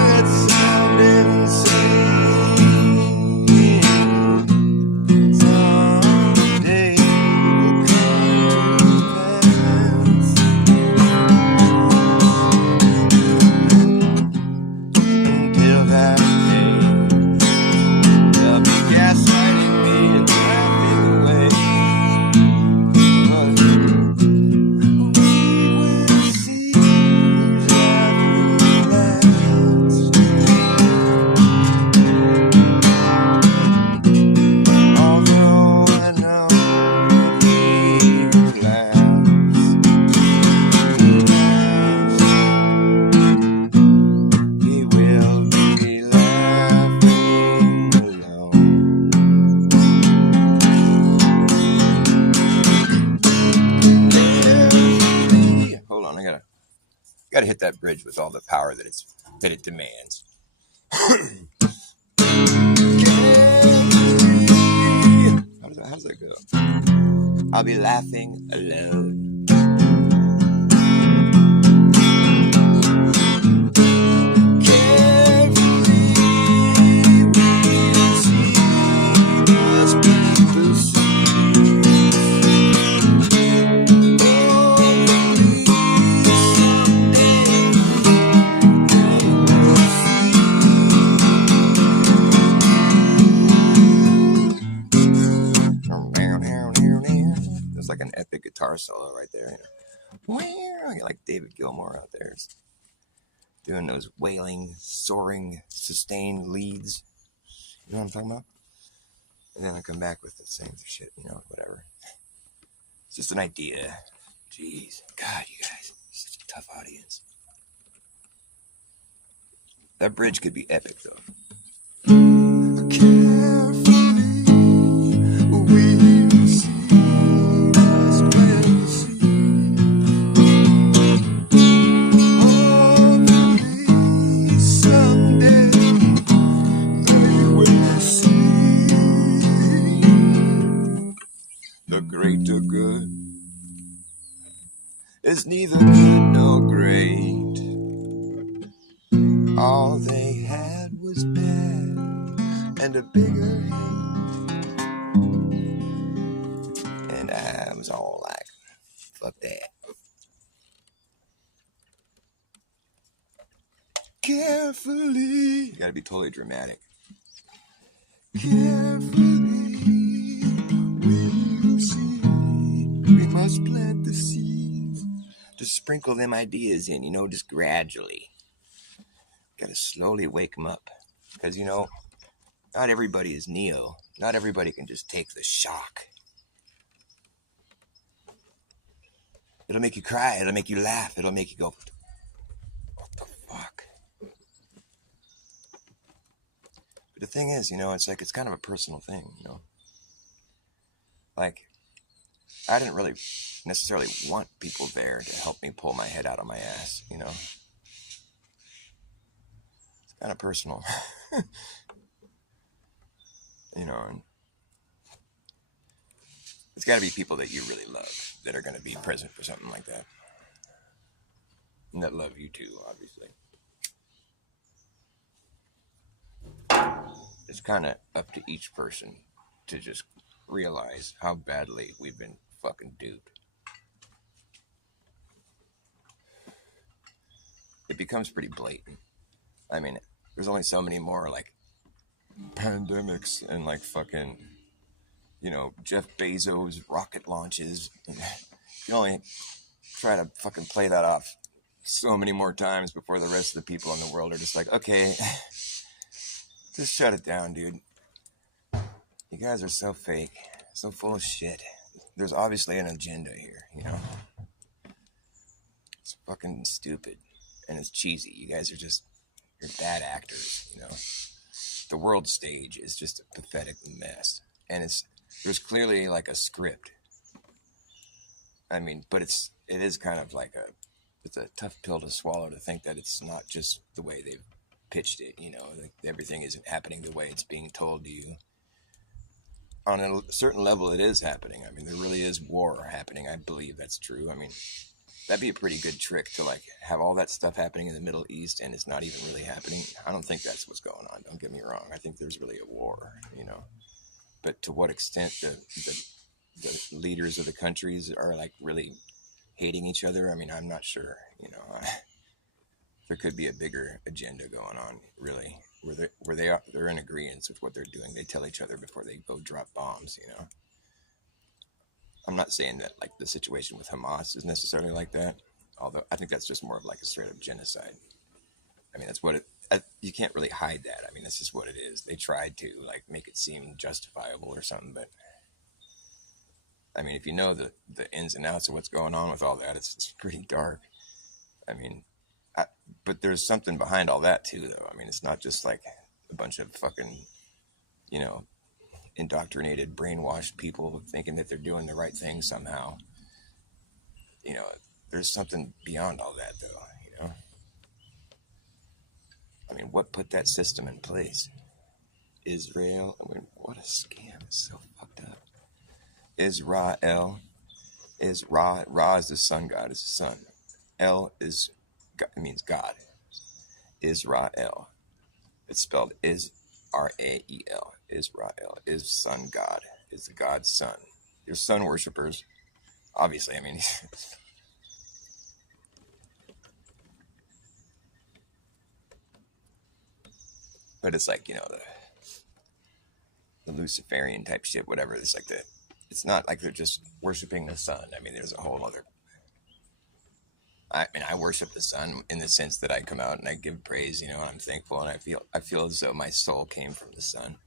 that sound insane someday will come to pass. Until that day, they'll be gaslighting me and laughing away. But we will see who's laughing last. Although I know that he laughs, he will be laughing alone. Hold on, I gotta hit that bridge with all the power that it demands. How does that go? I'll be laughing alone. There's like an epic guitar solo right there. Like David Gilmour out there doing those wailing, soaring, sustained leads. You know what I'm talking about? And then I come back with the same shit, whatever. It's just an idea. Jeez. God, you guys, such a tough audience. That bridge could be epic, though. The greater good is neither good nor great. All they had was bad and a bigger hate. And I was all like, fuck that. Carefully. You gotta be totally dramatic. Carefully, we'll see. We must plant the seeds. Just sprinkle them ideas in, just gradually. Gotta slowly wake them up. Because, not everybody is Neo. Not everybody can just take the shock. It'll make you cry. It'll make you laugh. It'll make you go, what the fuck? But the thing is, it's kind of a personal thing, Like, I didn't really necessarily want people there to help me pull my head out of my ass, kind of personal. You know, and it's got to be people that you really love that are going to be present for something like that. And that love you too, obviously. It's kind of up to each person to just realize how badly we've been fucking duped. It becomes pretty blatant. I mean, there's only so many more like pandemics and like fucking, you know, Jeff Bezos rocket launches. You can only try to fucking play that off so many more times before the rest of the people in the world are just like, okay, just shut it down, dude. You guys are so fake, so full of shit. There's obviously an agenda here, you know? It's fucking stupid and it's cheesy. You guys are just, you're bad actors, you know? The world stage is just a pathetic mess. And there's clearly like a script. I mean, but it is kind of like it's a tough pill to swallow to think that it's not just the way they've pitched it, you know, like everything isn't happening the way it's being told to you. On a certain level, it is happening. I mean, there really is war happening. I believe that's true. I mean, that'd be a pretty good trick to like have all that stuff happening in the Middle East and it's not even really happening. I don't think that's what's going on. Don't get me wrong. I think there's really a war, you know, but to what extent the leaders of the countries are like really hating each other, I mean, I'm not sure, you know. There could be a bigger agenda going on, really, where they're in agreement with what they're doing. They tell each other before they go drop bombs, you know. I'm not saying that like the situation with Hamas is necessarily like that, although I think that's just more of like a straight up genocide. I mean, that's what you can't really hide that. I mean, that's just what it is. They tried to like make it seem justifiable or something, but I mean, if you know the ins and outs of what's going on with all that, it's pretty dark. I mean, but there's something behind all that too, though. I mean, it's not just like a bunch of fucking, you know, indoctrinated, brainwashed people thinking that they're doing the right thing somehow. You know, there's something beyond all that, though. You know, I mean, what put that system in place? Israel. I mean, what a scam! It's so fucked up. Israel. Ra is the sun god. Is the sun. El is it means God. Israel. It's spelled Rael. Israel is sun god. Is the God's son. You're sun worshippers. Obviously, I mean, but it's like, you know, the Luciferian type shit, whatever. It's like it's not like they're just worshiping the sun. I mean, there's a whole other. I mean, I worship the sun in the sense that I come out and I give praise, you know, and I'm thankful, and I feel as though my soul came from the sun.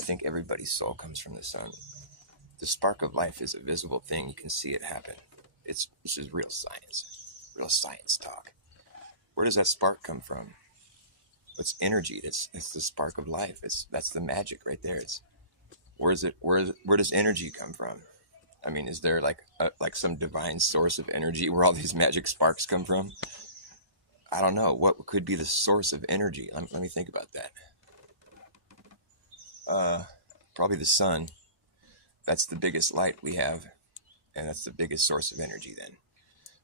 I think everybody's soul comes from the sun. The spark of life is a visible thing. You can see it happen. This is real science talk. Where does that spark come from? It's energy. It's the spark of life. That's the magic right there. Where does energy come from? I mean, is there like some divine source of energy where all these magic sparks come from? I don't know. What could be the source of energy? Let me think about that. Probably the sun. That's the biggest light we have, and that's the biggest source of energy then.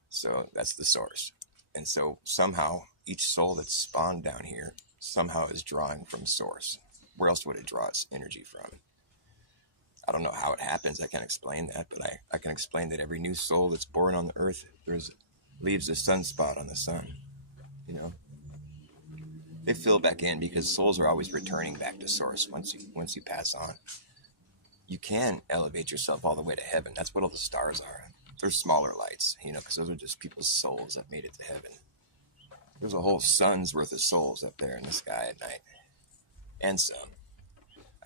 So that's the source. And so somehow each soul that's spawned down here somehow is drawing from source. Where else would it draw its energy from? I don't know how it happens. I can't explain that, but I can explain that every new soul that's born on the earth leaves a sunspot on the sun. You know, they fill back in because souls are always returning back to source once you pass on. You can elevate yourself all the way to heaven. That's what all the stars are. They're smaller lights, you know, because those are just people's souls that made it to heaven. There's a whole sun's worth of souls up there in the sky at night, and some.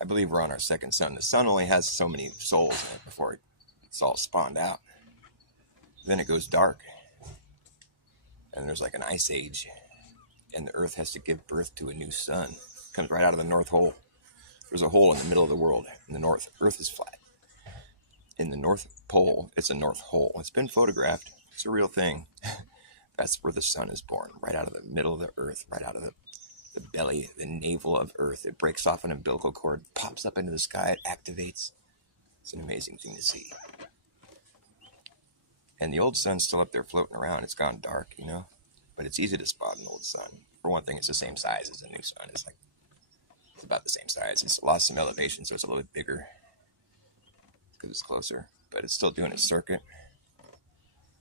I believe we're on our second sun. The sun only has so many souls in it before it's all spawned out. Then it goes dark. And there's like an ice age. And the earth has to give birth to a new sun. It comes right out of the North Pole. There's a hole in the middle of the world. In the north, earth is flat. In the North Pole, it's a north hole. It's been photographed. It's a real thing. That's where the sun is born. Right out of the middle of the earth. Right out of the belly, the navel of Earth. It breaks off an umbilical cord, pops up into the sky, it activates. It's an amazing thing to see. And the old sun's still up there floating around. It's gone dark, you know, but it's easy to spot an old sun. For one thing, it's the same size as a new sun. It's about the same size. It's lost some elevation, so it's a little bit bigger because it's closer, but it's still doing its circuit.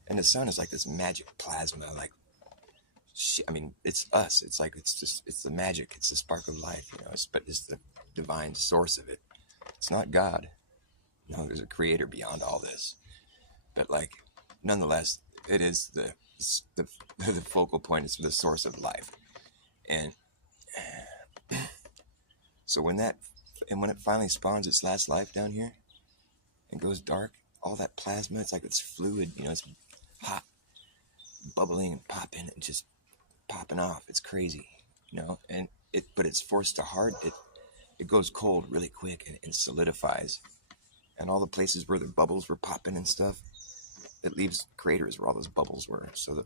And the sun is like this magic plasma, like shit. I mean, it's us. It's like it's the magic. It's the spark of life, you know. But it's the divine source of it. It's not God. No, there's a creator beyond all this. But like, nonetheless, it is the the focal point. It's the source of life. And so when it finally spawns its last life down here and goes dark, all that plasma, it's like it's fluid, you know, it's hot, bubbling and popping and just popping off. It's crazy, you know, but it's forced to it goes cold really quick and solidifies. And all the places where the bubbles were popping and stuff, it leaves craters where all those bubbles were. So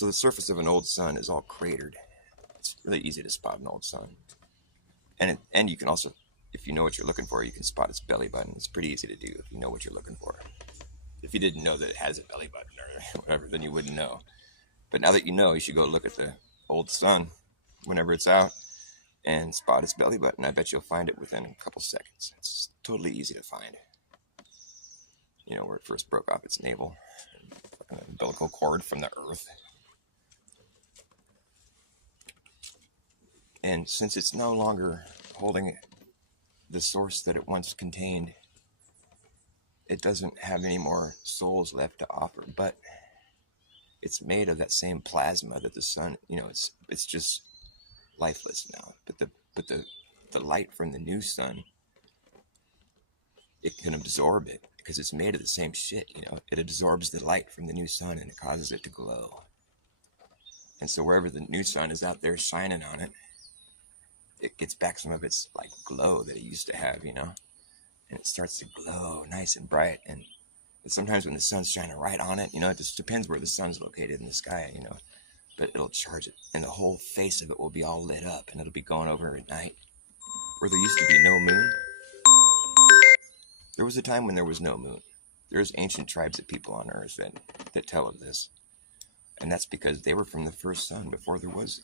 the surface of an old sun is all cratered. It's really easy to spot an old sun. And you can also, if you know what you're looking for, you can spot its belly button. It's pretty easy to do if you know what you're looking for. If you didn't know that it has a belly button or whatever, then you wouldn't know. But now that you know, you should go look at the old sun whenever it's out and spot its belly button. I bet you'll find it within a couple seconds. It's totally easy to find. You know, where it first broke off its navel, an umbilical cord from the earth. And since it's no longer holding the source that it once contained, it doesn't have any more souls left to offer, but it's made of that same plasma that the sun, you know, it's just lifeless now. But the light from the new sun, it can absorb it because it's made of the same shit, you know. It absorbs the light from the new sun and it causes it to glow. And so wherever the new sun is out there shining on it, it gets back some of its like glow that it used to have, you know, and it starts to glow nice and bright. And sometimes when the sun's shining right on it, you know, it just depends where the sun's located in the sky, you know, but it'll charge it and the whole face of it will be all lit up and it'll be going over at night. Where there used to be no moon, there was a time when there was no moon. There's ancient tribes of people on Earth that tell of this. And that's because they were from the first sun before there was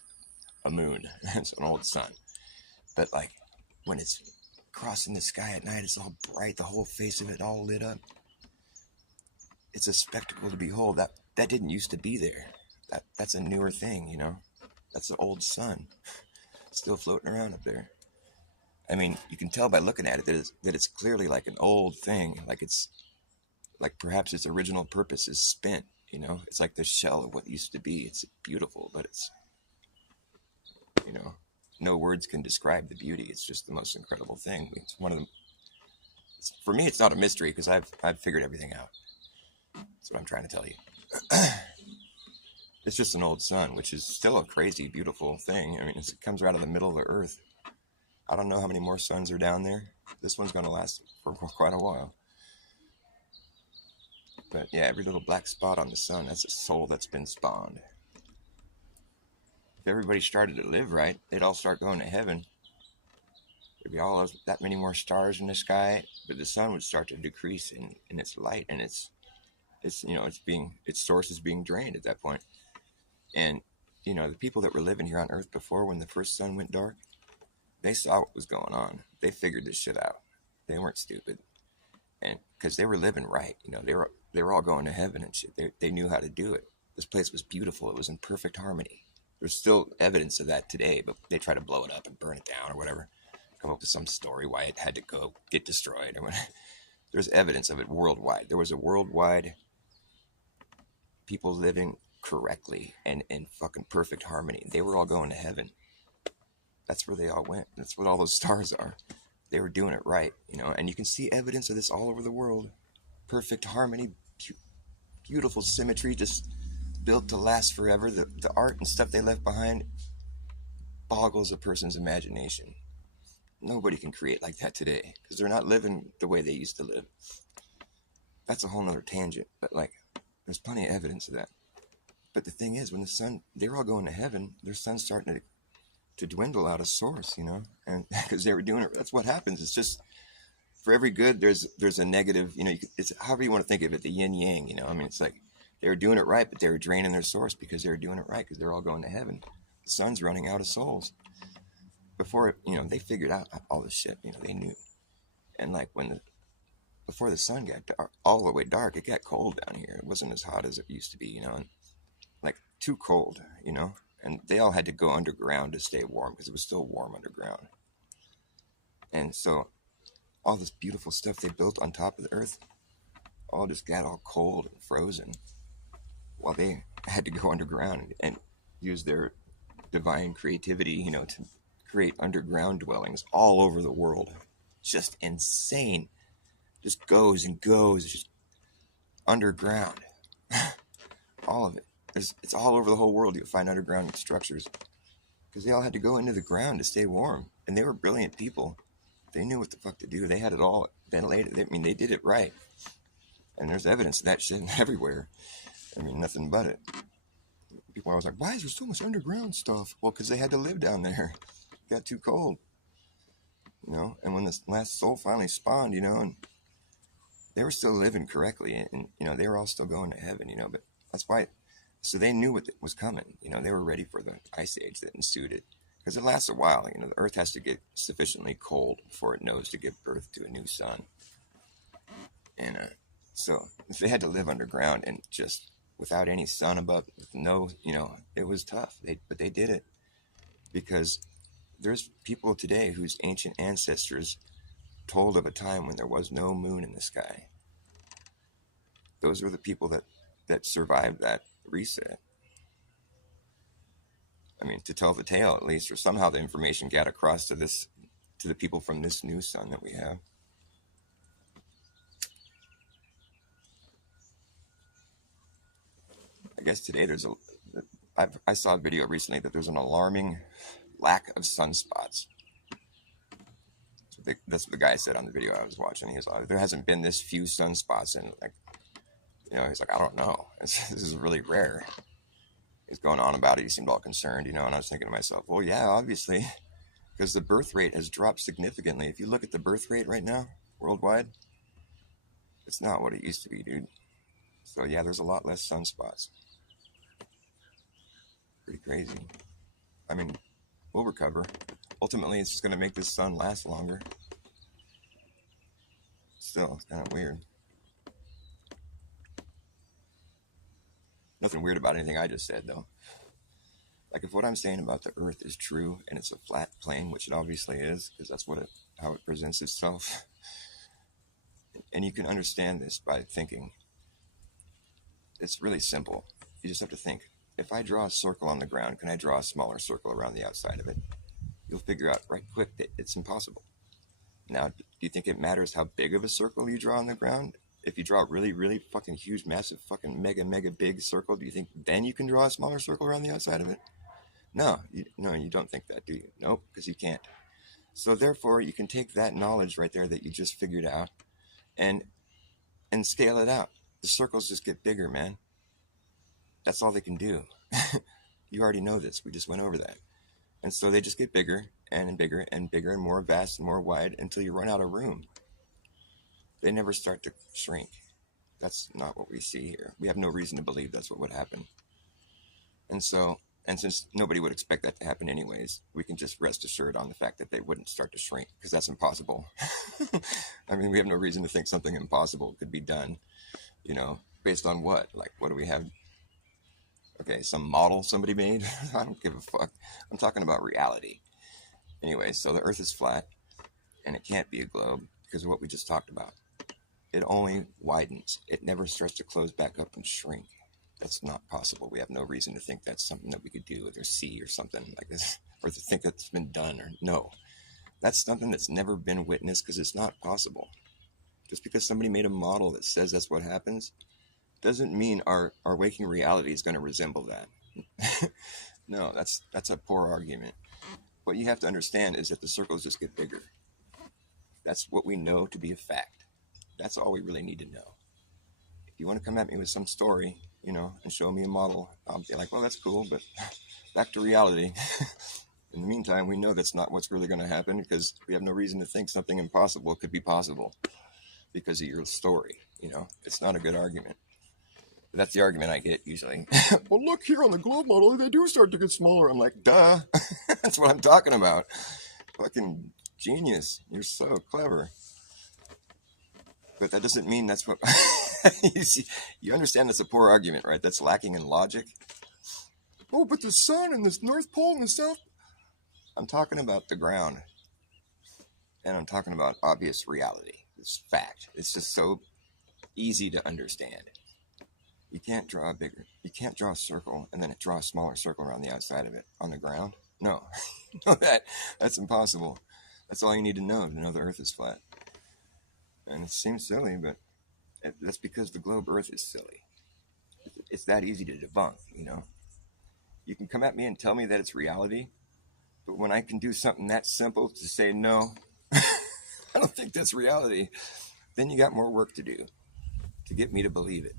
a moon. It's an old sun. But like when it's crossing the sky at night, it's all bright, the whole face of it all lit up. It's a spectacle to behold. That didn't used to be there. That's a newer thing, you know. That's the old sun still floating around up there. I mean, you can tell by looking at it that it's clearly like an old thing, like it's like perhaps its original purpose is spent, you know. It's like the shell of what used to be. It's beautiful, but it's, you know, no words can describe the beauty. It's just the most incredible thing. It's one of them. For me, it's not a mystery because I've figured everything out. That's what I'm trying to tell you. It's just an old sun, which is still a crazy, beautiful thing. I mean, it comes right out of the middle of the earth. I don't know how many more suns are down there. This one's going to last for quite a while. But yeah, every little black spot on the sun, that's a soul that's been spawned. If everybody started to live right, they'd all start going to heaven. There'd be all that many more stars in the sky, but the sun would start to decrease in its light, and it's you know, its source is being drained at that point. And you know, the people that were living here on Earth before, when the first sun went dark, they saw what was going on. They figured this shit out. They weren't stupid, and because they were living right, you know, they were all going to heaven and shit. They knew how to do it. This place was beautiful. It was in perfect harmony. There's still evidence of that today, but they try to blow it up and burn it down or whatever. Come up with some story why it had to go get destroyed or whatever. There's evidence of it worldwide. There was a worldwide people living correctly and in fucking perfect harmony. They were all going to heaven. That's where they all went. That's what all those stars are. They were doing it right, you know, and you can see evidence of this all over the world. Perfect harmony, beautiful symmetry, just built to last forever. The art and stuff they left behind boggles a person's imagination. Nobody can create like that today because they're not living the way they used to live. That's a whole nother tangent, but like, there's plenty of evidence of that. But the thing is, when the sun, they're all going to heaven, their sun's starting to to dwindle out of source, and because they were doing it. That's what happens. It's just for every good, there's a negative. It's however you want to think of it, the yin yang. I mean, it's like they were doing it right, but they were draining their source because they were doing it right because they're all going to heaven. The sun's running out of souls. Before they figured out all this shit. They knew, and like before the sun got dark, all the way dark, it got cold down here. It wasn't as hot as it used to be, and like too cold, and they all had to go underground to stay warm because it was still warm underground. And so all this beautiful stuff they built on top of the earth all just got all cold and frozen while they had to go underground and use their divine creativity, to create underground dwellings all over the world. Just insane. Just goes and goes, just underground. All of it. It's all over the whole world. You'll find underground structures because they all had to go into the ground to stay warm. And they were brilliant people. They knew what the fuck to do. They had it all ventilated. I mean, they did it right. And there's evidence of that shit everywhere. I mean, nothing but it. People are always like, why is there so much underground stuff? Well, because they had to live down there. It got too cold. And when this last soul finally spawned, and they were still living correctly. And, they were all still going to heaven, but that's why. So they knew what was coming. They were ready for the ice age that ensued it. Because it lasts a while. The earth has to get sufficiently cold before it knows to give birth to a new sun. And so if they had to live underground and just without any sun above, no, it was tough. But they did it because there's people today whose ancient ancestors told of a time when there was no moon in the sky. Those were the people that survived that reset. I mean, to tell the tale at least, or somehow the information got across to the people from this new sun that we have. I guess today I saw a video recently that there's an alarming lack of sunspots. That's what the guy said on the video I was watching. He was like, there hasn't been this few sunspots in he's like, I don't know. This is really rare. He's going on about it. He seemed all concerned, and I was thinking to myself, well, yeah, obviously, because the birth rate has dropped significantly. If you look at the birth rate right now, worldwide, it's not what it used to be, dude. So yeah, there's a lot less sunspots. Pretty crazy. I mean, we'll recover. Ultimately, it's just going to make this sun last longer. Still, it's kind of weird. Nothing weird about anything I just said, though. Like, if what I'm saying about the Earth is true, and it's a flat plane, which it obviously is, because that's how it presents itself, and you can understand this by thinking. It's really simple. You just have to think, if I draw a circle on the ground, can I draw a smaller circle around the outside of it? You'll figure out right quick that it's impossible. Now, do you think it matters how big of a circle you draw on the ground? If you draw a really, really fucking huge, massive, fucking mega, mega big circle, do you think then you can draw a smaller circle around the outside of it? No, you don't think that, do you? Nope, because you can't. So therefore, you can take that knowledge right there that you just figured out and scale it out. The circles just get bigger, man. That's all they can do. You already know this. We just went over that. And so they just get bigger and bigger and bigger and more vast and more wide until you run out of room. They never start to shrink. That's not what we see here. We have no reason to believe that's what would happen. And since nobody would expect that to happen anyways, we can just rest assured on the fact that they wouldn't start to shrink, because that's impossible. I mean, we have no reason to think something impossible could be done, based on what? Like, what do we have? Okay, some model somebody made? I don't give a fuck. I'm talking about reality. Anyway, so the Earth is flat, and it can't be a globe because of what we just talked about. It only widens. It never starts to close back up and shrink. That's not possible. We have no reason to think that's something that we could do or see or something like this, or to think that's been done or no. That's something that's never been witnessed because it's not possible. Just because somebody made a model that says that's what happens doesn't mean our waking reality is going to resemble that. No, that's a poor argument. What you have to understand is that the circles just get bigger. That's what we know to be a fact. That's all we really need to know. If you want to come at me with some story, and show me a model, I'll be like, well, that's cool, but back to reality. In the meantime, we know that's not what's really going to happen because we have no reason to think something impossible could be possible because of your story. It's not a good argument. But that's the argument I get usually. Well, look here on the globe model, they do start to get smaller. I'm like, duh. That's what I'm talking about. Fucking genius. You're so clever. But that doesn't mean that's what you understand. That's a poor argument, right? That's lacking in logic. Oh, but the sun and this North Pole and the South. I'm talking about the ground, and I'm talking about obvious reality. It's fact. It's just so easy to understand. You can't draw a circle and then draw a smaller circle around the outside of it on the ground. No, that's impossible. That's all you need to know the Earth is flat. And it seems silly, but that's because the globe Earth is silly. It's that easy to debunk. You can come at me and tell me that it's reality, but when I can do something that simple to say no, I don't think that's reality, then you got more work to do to get me to believe it.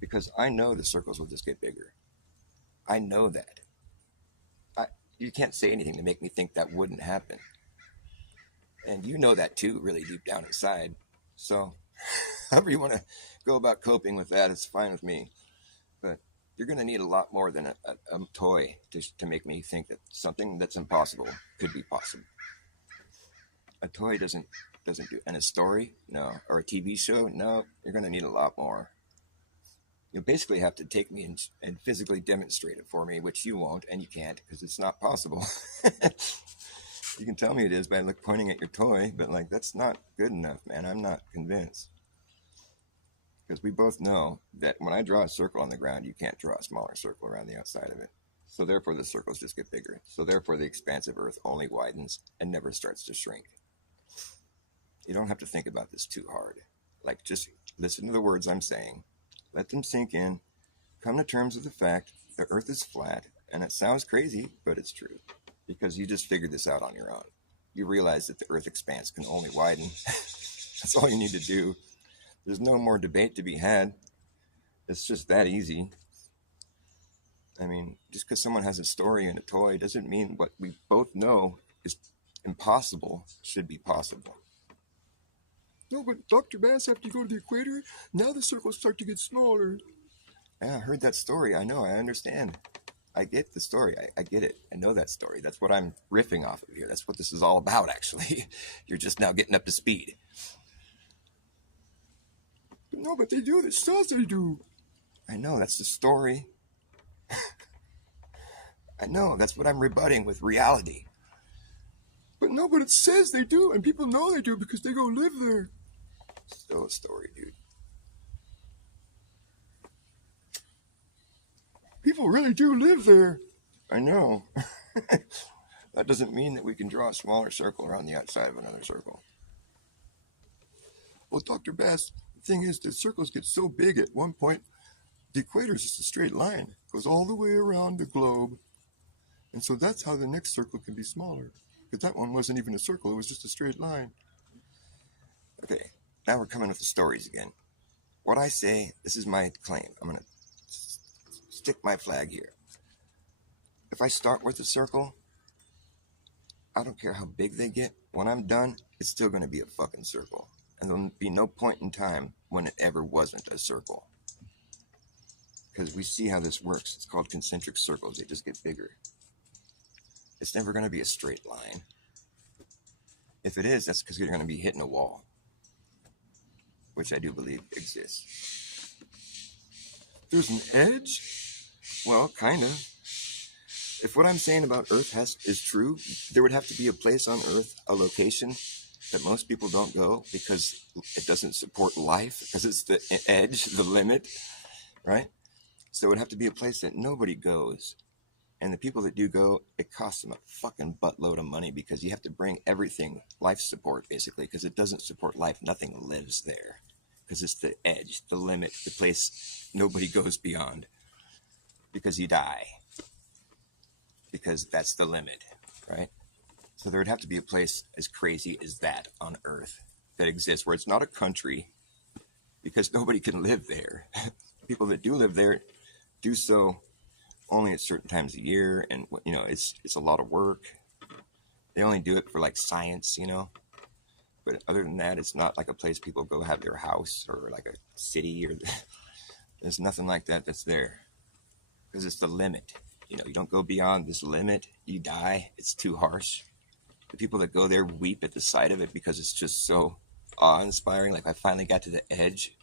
Because I know the circles will just get bigger. I know that. You can't say anything to make me think that wouldn't happen. And you know that too, really deep down inside. So, however you want to go about coping with that, it's fine with me. But you're going to need a lot more than a toy to make me think that something that's impossible could be possible. A toy doesn't do, and a story, no, or a TV show, no. You're going to need a lot more. You basically have to take me and physically demonstrate it for me, which you won't, and you can't because it's not possible. You can tell me it is by pointing at your toy, but that's not good enough, man. I'm not convinced. Because we both know that when I draw a circle on the ground, you can't draw a smaller circle around the outside of it. So therefore, the circles just get bigger. So therefore, the expansive Earth only widens and never starts to shrink. You don't have to think about this too hard. Just listen to the words I'm saying. Let them sink in. Come to terms with the fact the Earth is flat. And it sounds crazy, but it's true. Because you just figured this out on your own. You realize that the Earth expanse can only widen. That's all you need to do. There's no more debate to be had. It's just that easy. I mean, just because someone has a story and a toy doesn't mean what we both know is impossible should be possible. No, but Dr. Bass, after you go to the equator, now the circles start to get smaller. Yeah, I heard that story. I know, I understand. I get the story. I get it. I know that story. That's what I'm riffing off of here. That's what this is all about, actually. You're just now getting up to speed. No, but they do. It says they do. I know. That's the story. I know. That's what I'm rebutting with reality. But no, but it says they do, and people know they do because they go live there. Still a story, dude. People really do live there. I know. That doesn't mean that we can draw a smaller circle around the outside of another circle. Well, Dr. Bass, the thing is, the circles get so big at one point, the equator is just a straight line. It goes all the way around the globe. And so that's how the next circle can be smaller. Because that one wasn't even a circle, it was just a straight line. Okay, now we're coming with the stories again. What I say, this is my claim. I'm going to stick my flag here. If I start with a circle, I don't care how big they get. When I'm done, it's still going to be a fucking circle. And there'll be no point in time when it ever wasn't a circle. Because we see how this works. It's called concentric circles. They just get bigger. It's never going to be a straight line. If it is, that's because you're going to be hitting a wall, which I do believe exists. There's an edge? Well, kind of. If what I'm saying about Earth is true, there would have to be a place on Earth, a location that most people don't go because it doesn't support life, because it's the edge, the limit, right? So it would have to be a place that nobody goes. And the people that do go, it costs them a fucking buttload of money because you have to bring everything, life support, basically, because it doesn't support life. Nothing lives there because it's the edge, the limit, the place nobody goes beyond because you die. Because that's the limit, right? So there would have to be a place as crazy as that on Earth that exists where it's not a country because nobody can live there. People that do live there do so only at certain times of year, and it's a lot of work. They only do it for like science, you know. But other than that, it's not like a place people go have their house or like a city or there's nothing like that that's there because it's the limit. You know, you don't go beyond this limit, you die. It's too harsh. The people that go there weep at the sight of it because it's just so awe-inspiring. Like I finally got to the edge.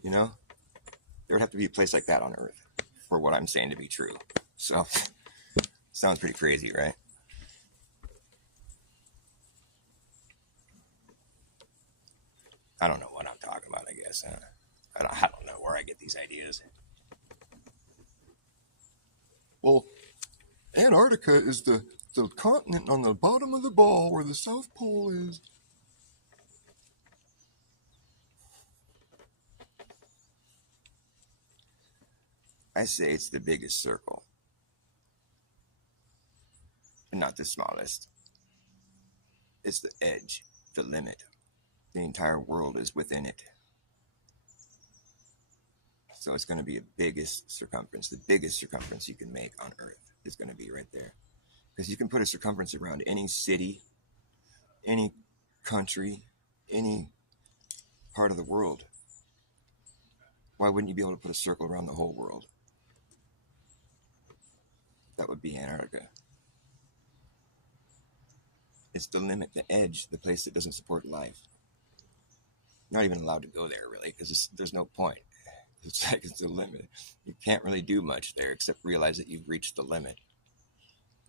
You know, there would have to be a place like that on Earth for what I'm saying to be true. So, sounds pretty crazy, right? I don't know what I'm talking about, I guess. I don't know where I get these ideas. Well, Antarctica is the continent on the bottom of the ball where the South Pole is. I say it's the biggest circle, but not the smallest. It's the edge, the limit. The entire world is within it. So it's going to be the biggest circumference you can make on Earth is going to be right there. Because you can put a circumference around any city, any country, any part of the world. Why wouldn't you be able to put a circle around the whole world? That would be Antarctica. It's the limit, the edge, the place that doesn't support life. You're not even allowed to go there, really, because there's no point. It's like it's the limit. You can't really do much there except realize that you've reached the limit,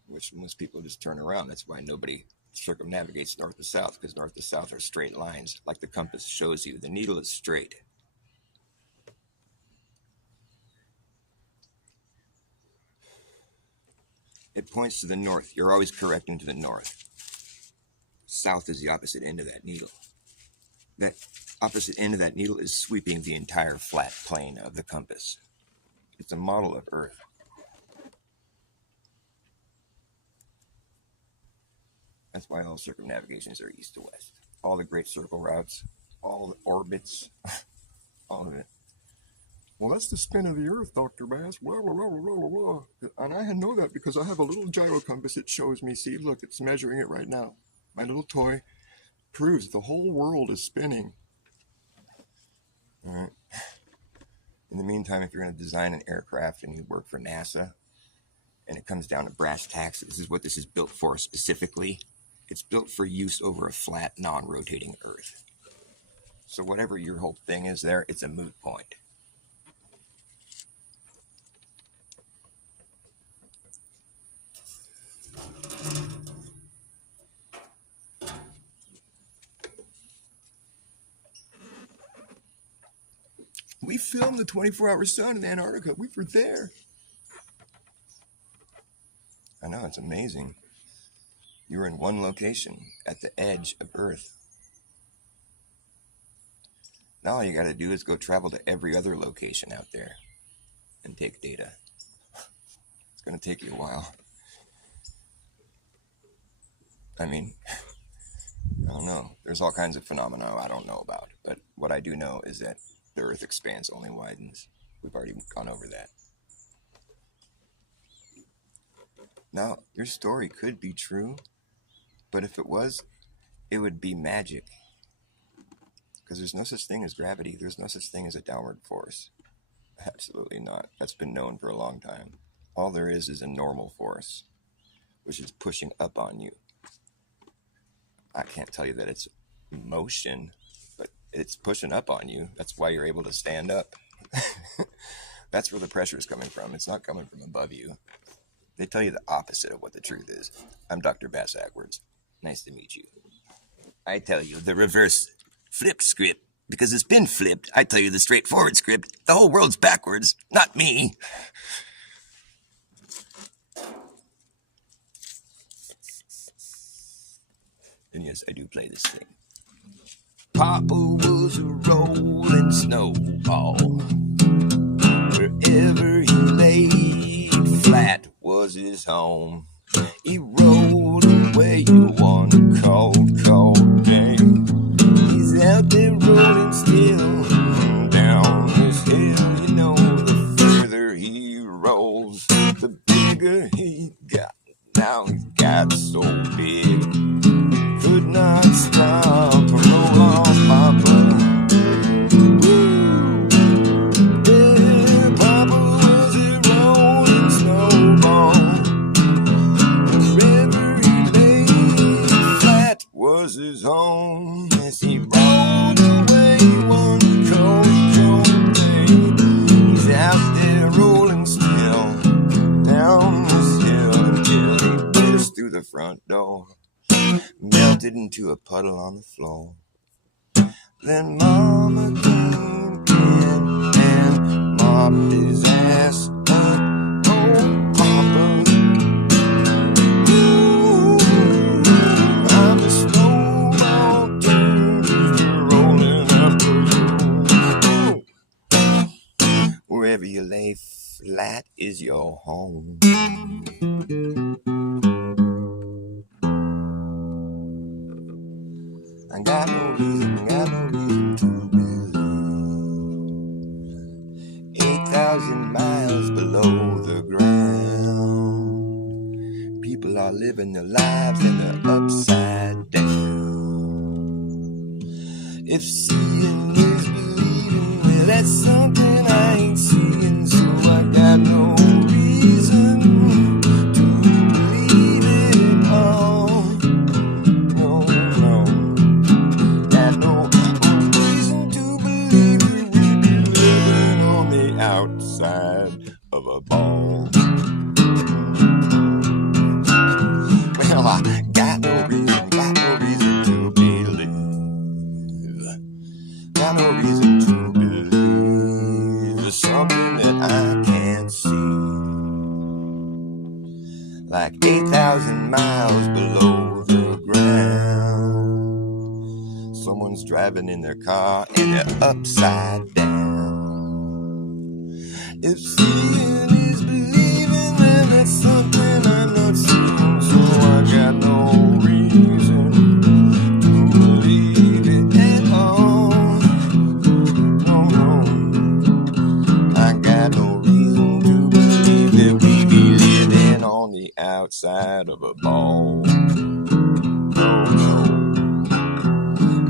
which most people just turn around. That's why nobody circumnavigates north to south, because north to south are straight lines, like the compass shows you. The needle is straight. It points to the north. You're always correcting to the north. South is the opposite end of that needle. That opposite end of that needle is sweeping the entire flat plane of the compass. It's a model of Earth. That's why all circumnavigations are east to west. All the great circle routes, all the orbits, all of it. Well, that's the spin of the Earth, Dr. Bass. Blah, blah, blah, blah, blah, blah. And I know that because I have a little gyro compass. It shows me. See, look, it's measuring it right now. My little toy proves the whole world is spinning. All right. In the meantime, if you're going to design an aircraft and you work for NASA, and it comes down to brass tacks, this is what this is built for specifically. It's built for use over a flat, non-rotating Earth. So whatever your whole thing is there, it's a moot point. We filmed the 24-hour sun in Antarctica. We were there. I know, it's amazing. You were in one location at the edge of Earth. Now all you got to do is go travel to every other location out there and take data. It's going to take you a while. I mean, I don't know. There's all kinds of phenomena I don't know about. But what I do know is that the Earth expanse only widens. We've already gone over that. Now, your story could be true, but if it was, it would be magic. Because there's no such thing as gravity. There's no such thing as a downward force. Absolutely not. That's been known for a long time. All there is a normal force, which is pushing up on you. I can't tell you that it's motion, but it's pushing up on you. That's why you're able to stand up. That's where the pressure is coming from. It's not coming from above you. They tell you the opposite of what the truth is. I'm Dr. Bass Ackwards. Nice to meet you. I tell you the reverse flipped script because it's been flipped. I tell you the straightforward script. The whole world's backwards, not me. And yes, I do play this thing. Papa was a rolling snowball. Wherever he laid flat was his home. He rolled away one cold day. He's out there rolling still down this hill. You know, the further he rolls, the bigger he got. Now he's got so big. home as he rolled away one cold day. He's out there rolling still down this hill until he burst through the front door, melted into a puddle on the floor. Then Mama came in and mopped his ass up. Oh, Papa, ooh, I'm a snowball too, rolling up the road. Wherever you lay flat is your home. I got no reason to believe. 8,000 miles below the ground, people are living their lives and they're upside down. If seeing is believing, well, that's something I ain't seeing, so I got no reason to believe it all. No, no. No reason to believe that we be living on the outside of a ball. Well, I got no reason to believe. Got no reason to believe there's something that I can't see. Like 8,000 miles below the ground, someone's driving in their car and they're upside down. If seeing is believing, then that's something I'm not seeing, so I got no reason to believe it at all. No, no, I got no reason to believe that we be living on the outside of a ball. No, no.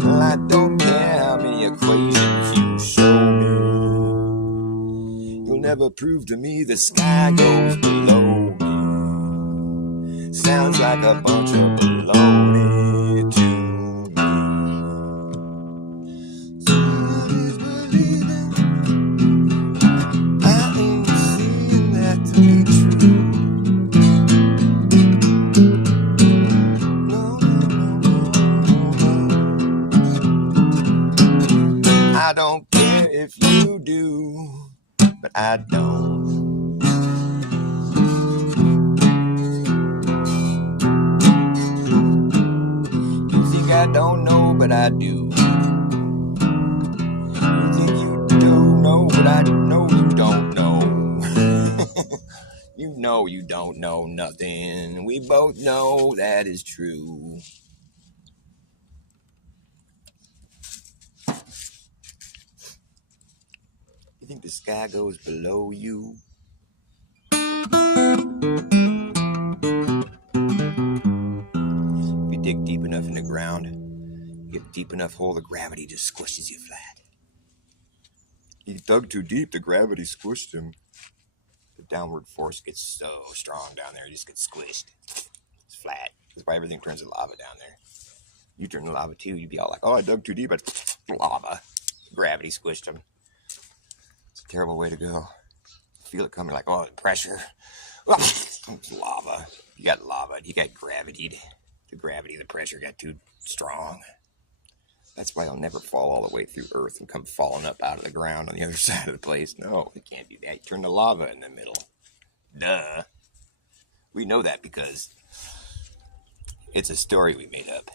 Well, I don't care how many equations you show me, you'll never prove to me the sky goes below me. Sounds like a bunch of baloney to me. Somebody's believing, I ain't seeing that to be true. I don't care if you do, but I don't. You think I don't know, but I do. You think you do know, but I know you don't know. You know you don't know nothing. We both know that is true. You think the sky goes below you? If you dig deep enough in the ground, get a deep enough hole, the gravity just squishes you flat. He dug too deep, the gravity squished him. The downward force gets so strong down there, you just get squished. It's flat. That's why everything turns to lava down there. You turn to lava too, you'd be all like, oh, I dug too deep, but lava. Gravity squished him. It's a terrible way to go. Feel it coming like, oh, the pressure. It's lava. You got lava. You got gravitied. The gravity, the pressure got too strong. That's why I'll never fall all the way through Earth and come falling up out of the ground on the other side of the place. No, you can't do that. You turn the lava in the middle. Duh. We know that because it's a story we made up.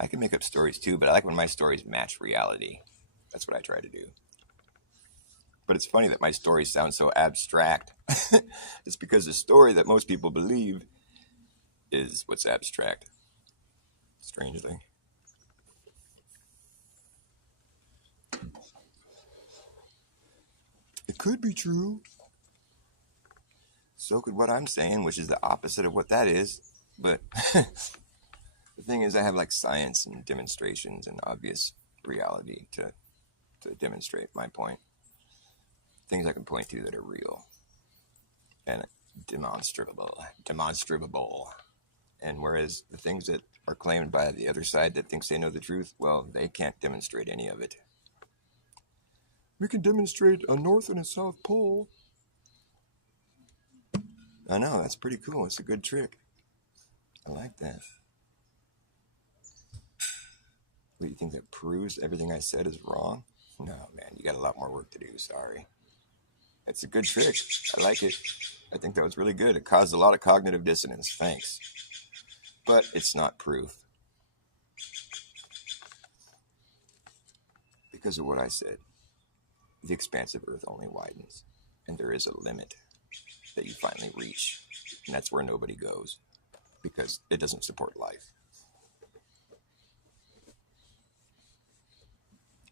I can make up stories too, but I like when my stories match reality. That's what I try to do. But it's funny that my stories sound so abstract. It's because the story that most people believe is what's abstract. Strangely. It could be true. So could what I'm saying, which is the opposite of what that is. But the thing is, I have like science and demonstrations and obvious reality to demonstrate my point. Things I can point to that are real and demonstrable And whereas the things that are claimed by the other side that thinks they know the truth, well, they can't demonstrate any of it. We can demonstrate a North and a South Pole. I know, that's pretty cool. It's a good trick. I like that. What, you think that proves everything I said is wrong? No, man, you got a lot more work to do, sorry. It's a good trick. I like it. I think that was really good. It caused a lot of cognitive dissonance. Thanks. But it's not proof. Because of what I said. The expanse of Earth only widens. And there is a limit that you finally reach. And that's where nobody goes. Because it doesn't support life.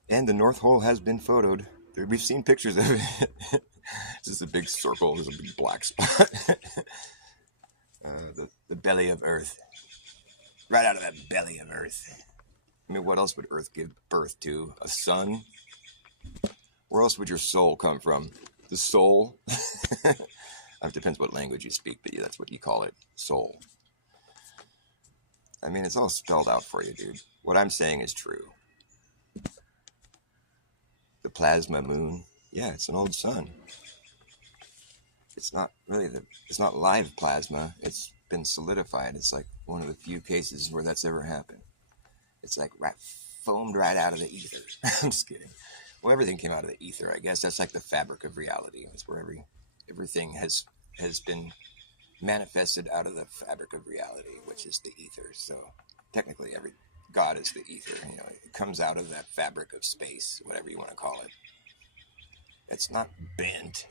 And the North Pole has been photoed. We've seen pictures of it. It's just a big circle. There's a big black spot. The belly of Earth. Right out of that belly of Earth. I mean, what else would Earth give birth to? A sun? Where else would your soul come from? The soul? It depends what language you speak, but yeah, that's what you call it. Soul. I mean, it's all spelled out for you, dude. What I'm saying is true. The plasma moon. Yeah, it's an old sun. It's not really it's not live plasma. It's been solidified. It's like one of the few cases where that's ever happened. It's like foamed right out of the ether. I'm just kidding. Well, everything came out of the ether, I guess. That's like the fabric of reality. It's where everything has been manifested out of the fabric of reality, which is the ether. So technically every God is the ether. You know, it comes out of that fabric of space, whatever you want to call it. It's not bent.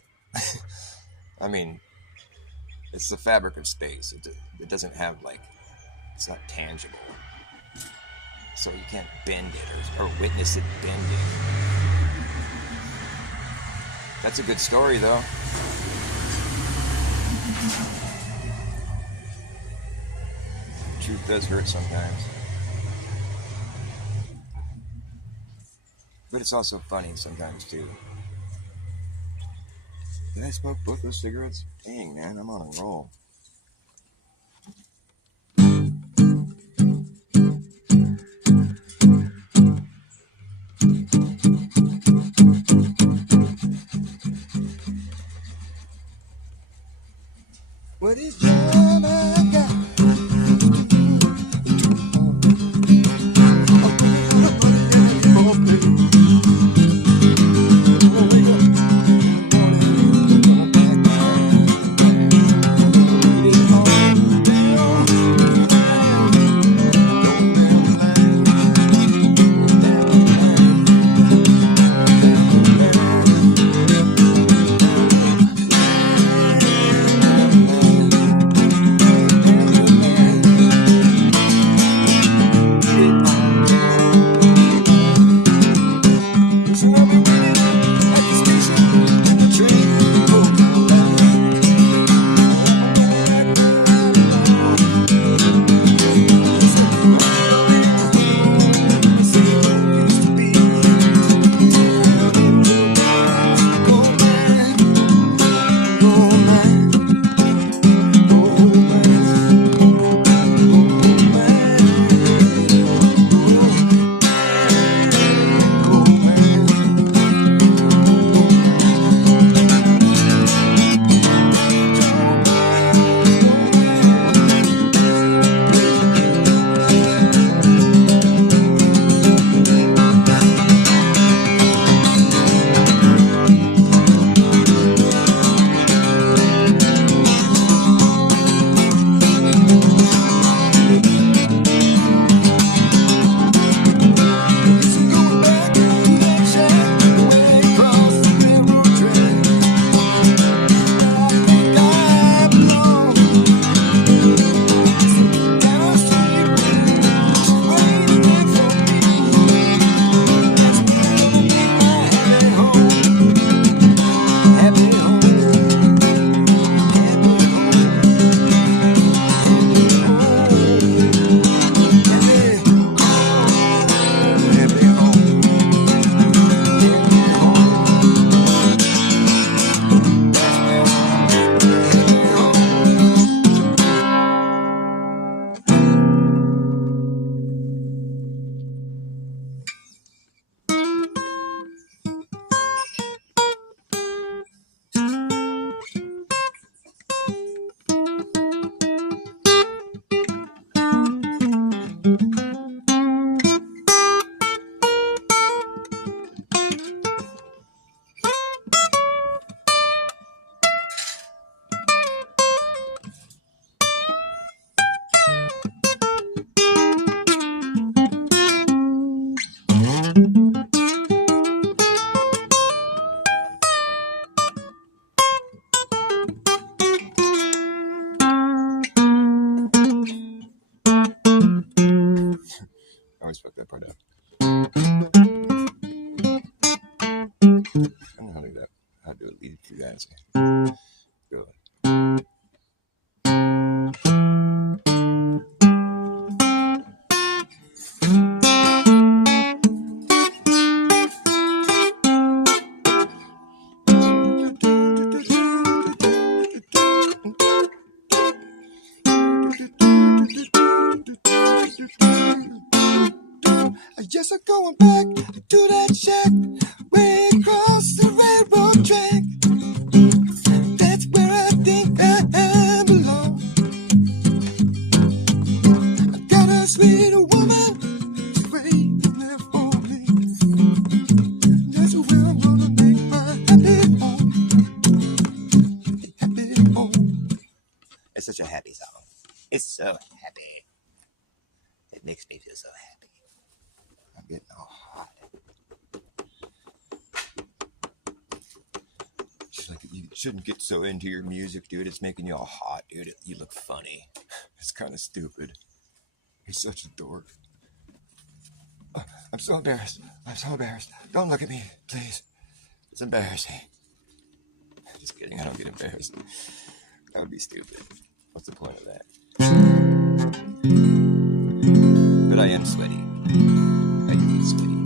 I mean, it's the fabric of space. It doesn't have it's not tangible. So you can't bend it or witness it bending. That's a good story, though. Truth does hurt sometimes. But it's also funny sometimes, too. Did I smoke both those cigarettes? Dang, man, I'm on a roll. What is love I got? I always fuck that part up. I don't know how to do that. How to do it lead through that. Go. I guess I'm going back to that shack way across the railroad track. That's where I think I belong. I got a sweet woman waiting there for me. That's where I'm gonna make my happy home. Happy home. It's such a happy song. It's so happy. It makes me feel so happy. I'm getting all hot. It's like you shouldn't get so into your music, dude. It's making you all hot, dude. You look funny. It's kind of stupid. He's such a dork. I'm so embarrassed. I'm so embarrassed. Don't look at me, please. It's embarrassing. Just kidding. I don't get embarrassed. That would be stupid. What's the point of that? But I am sweaty. I do get sweaty.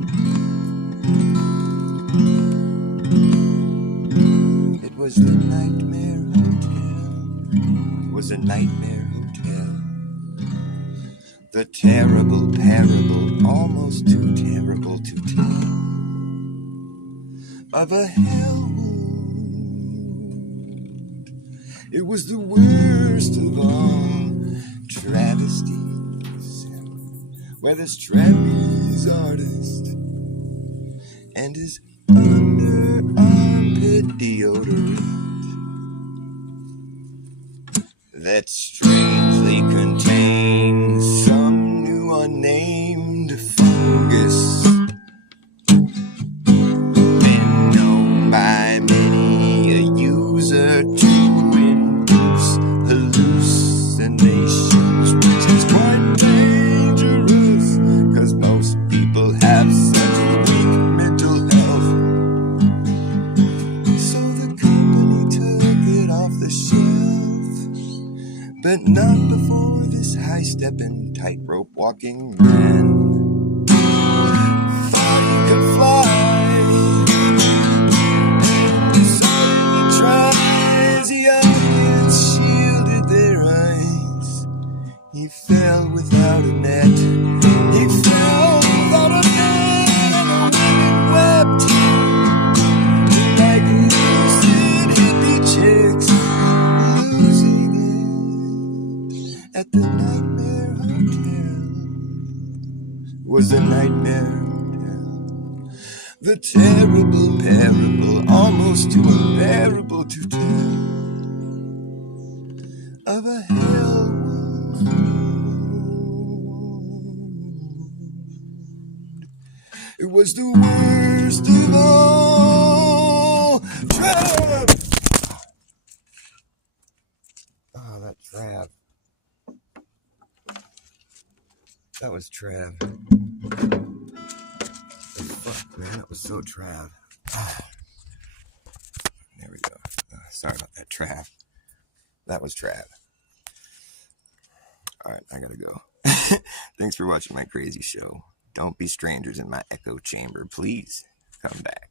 It was the Nightmare Hotel. It was a nightmare hotel. The terrible parable, almost too terrible to tell, of a hell wound. It was the worst of all travesties, where this trapeze artist and his under-armpit deodorant that strangely contains some new unnamed fungus been known by many a user to induce hallucinations, which is quite dangerous, cause most people have such weak mental health. So the company took it off the shelf, but not before this high-stepping, tightrope walking man thought he could fly and decided to try. As the audience shielded their eyes, he fell without a net. He fell without a net, and the women wept like lucid hippie chicks losing it at the Nightmare Hotel. Was a Nightmare Hotel. The terrible parable, almost too unbearable to tell, of a hell wound. It was the worst of all. Trav! Oh, that Trav. That was Trav. The fuck, man, that was so Trav. There we go. Sorry about that, Trav. That was Trav. Alright, I gotta go. Thanks for watching my crazy show. Don't be strangers in my echo chamber. Please come back.